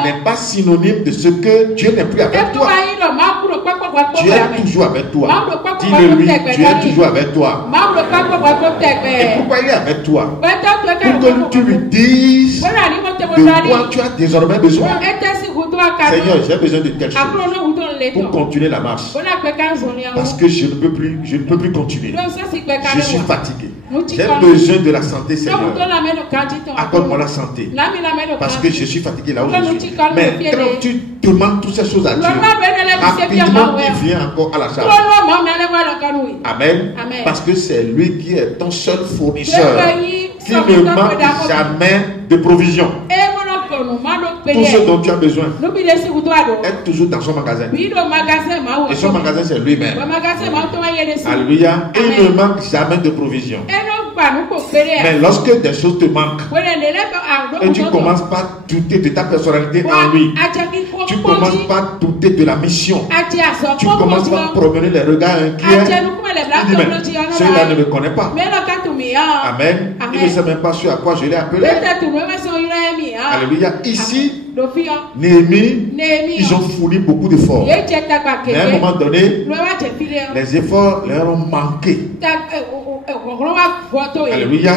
n'est pas synonyme de ce que Dieu n'est plus avec toi. Tu es toujours avec toi. Dis-le lui, tu es toujours avec toi. Et pourquoi il est avec toi? Pour que tu lui dises de quoi tu as désormais besoin. Seigneur, j'ai besoin de telle chose pour continuer la marche. Parce que je ne peux plus continuer. Je suis fatigué. J'ai besoin de la santé, Seigneur. Accorde-moi la santé. Parce que je suis fatigué là où je suis. Mais quand tu demandes toutes ces choses à Dieu, rapidement il vient encore à la charge. Amen. Parce que c'est lui qui est ton seul fournisseur, qui ne manque jamais de provision. Tout ce dont tu as besoin est toujours dans son magasin. Et son magasin, c'est lui-même. Alléluia. Et il ne manque jamais de provision. Mais lorsque des choses te manquent et tu commences pas à douter de ta personnalité en lui, tu commences pas à douter de la mission, tu commences pas à promener les regards inquiets, tu dis mais celui-là ne me connaît pas. Amen. Il ne sait même pas sur à quoi je l'ai appelé. Alléluia. Ici, Néhémie, ils ont fourni beaucoup d'efforts. Mais à un moment donné, les efforts leur ont manqué. Alléluia.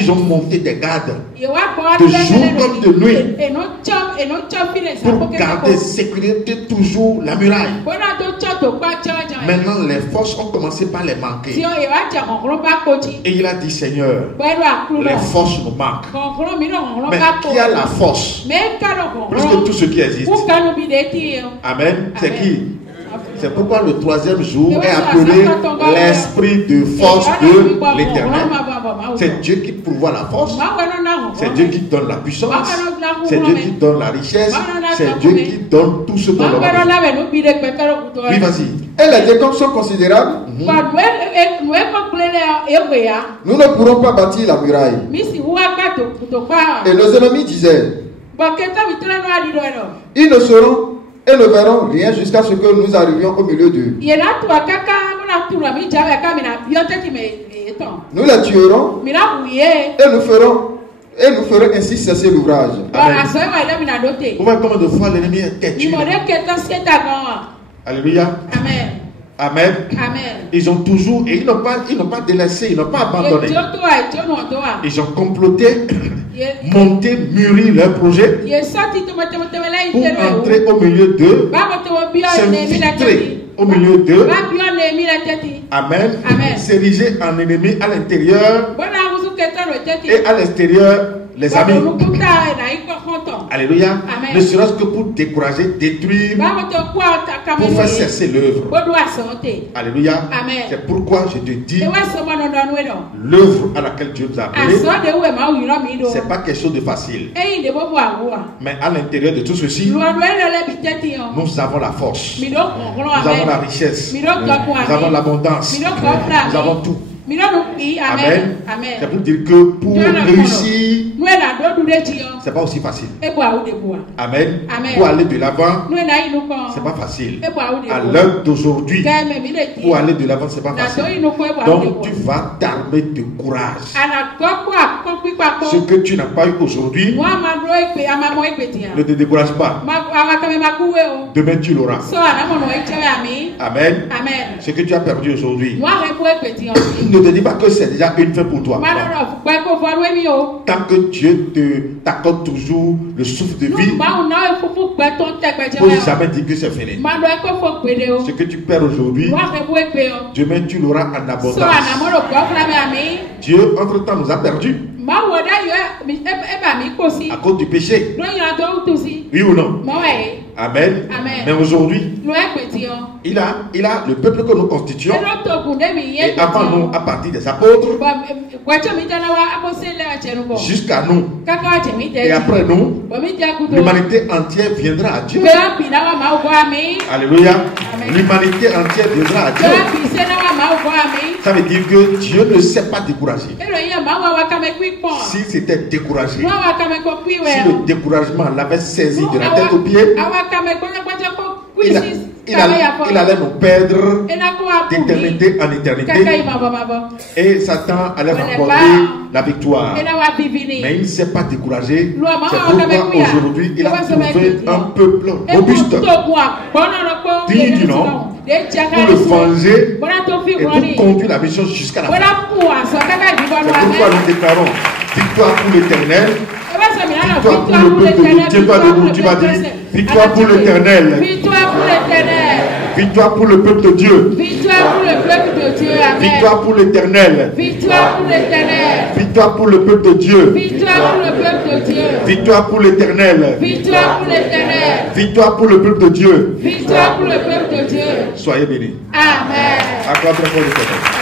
Ils ont monté des gardes de jour comme de nuit pour garder sécurité toujours la muraille. Maintenant, les forces ont commencé par les manquer. Et il a dit, Seigneur, les forces nous manquent. Mais qui a la force plus que tout ce qui existe? Amen. C'est qui? C'est pourquoi le troisième jour est appelé l'esprit de force de l'Éternel. C'est Dieu qui pourvoit la force. C'est Dieu qui donne la puissance. C'est Dieu qui donne la richesse. C'est Dieu qui donne tout ce dont l'homme a besoin. Oui, vas-y. Et les décombres sont considérables. Nous ne pourrons pas bâtir la muraille. Et nos ennemis disaient, ils ne seront et ne verront rien jusqu'à ce que nous arrivions au milieu d'eux. Nous les tuerons et nous ferons ainsi cesser l'ouvrage. Vous voyez combien de fois l'ennemi est tué. Alléluia. Amen. Amen. Ils ont toujours, et ils n'ont pas délaissé, ils n'ont pas abandonné. Ils ont comploté, monté, mûri leur projet pour entrer au milieu d'eux, s'infiltrer au milieu d'eux. Amen. S'ériger en ennemi à l'intérieur et à l'extérieur. Les amis, alléluia, ne serait-ce que pour décourager, détruire, pour faire cesser l'œuvre. Alléluia. C'est pourquoi je te dis, l'œuvre à laquelle Dieu nous a appelé, ce n'est pas quelque chose de facile. Mais à l'intérieur de tout ceci, nous avons la force, nous avons la richesse, nous avons l'abondance, nous avons tout. Amen. C'est pour dire que pour réussir, c'est pas aussi facile. Amen. Pour aller de l'avant, c'est pas facile. À l'heure d'aujourd'hui, pour aller de l'avant, c'est pas facile. Donc tu vas t'armer de courage. Ce que tu n'as pas eu aujourd'hui, ne te décourage pas. Demain tu l'auras. Amen. Ce que tu as perdu aujourd'hui, ne te dis pas que c'est déjà une fin pour toi. Tant que Dieu t'accorde toujours le souffle de vie, pour jamais dire que c'est fini. Ce que tu perds aujourd'hui, demain tu l'auras en abondance. Dieu entre-temps nous a perdus à cause du péché. Oui ou non? Amen. Mais aujourd'hui, il a le peuple que nous constituons. Et avant nous, à partir des apôtres, jusqu'à nous. Et après nous, l'humanité entière viendra à Dieu. Alléluia. L'humanité entière viendra à Dieu. Ça veut dire que Dieu ne s'est pas découragé. Si c'était découragé, si le découragement l'avait saisi de la tête aux pieds, il allait nous perdre d'éternité en éternité. Et Satan allait remporter la victoire. Mais il ne s'est pas découragé. C'est pourquoi aujourd'hui il a trouvé un peuple robuste, digne du nom, pour le venger et pour conduire la mission jusqu'à la fin. C'est pourquoi nous déclarons victoire pour l'Éternel. Victoire pour le peuple de Dieu. Tiens-toi debout, tu vas dire victoire pour l'Éternel. Victoire pour le peuple de Dieu. Victoire pour l'Éternel. Victoire pour le peuple de Dieu. Victoire pour l'Éternel. Victoire pour le peuple de Dieu. Soyez bénis. Amen. Acclamez pour l'Éternel.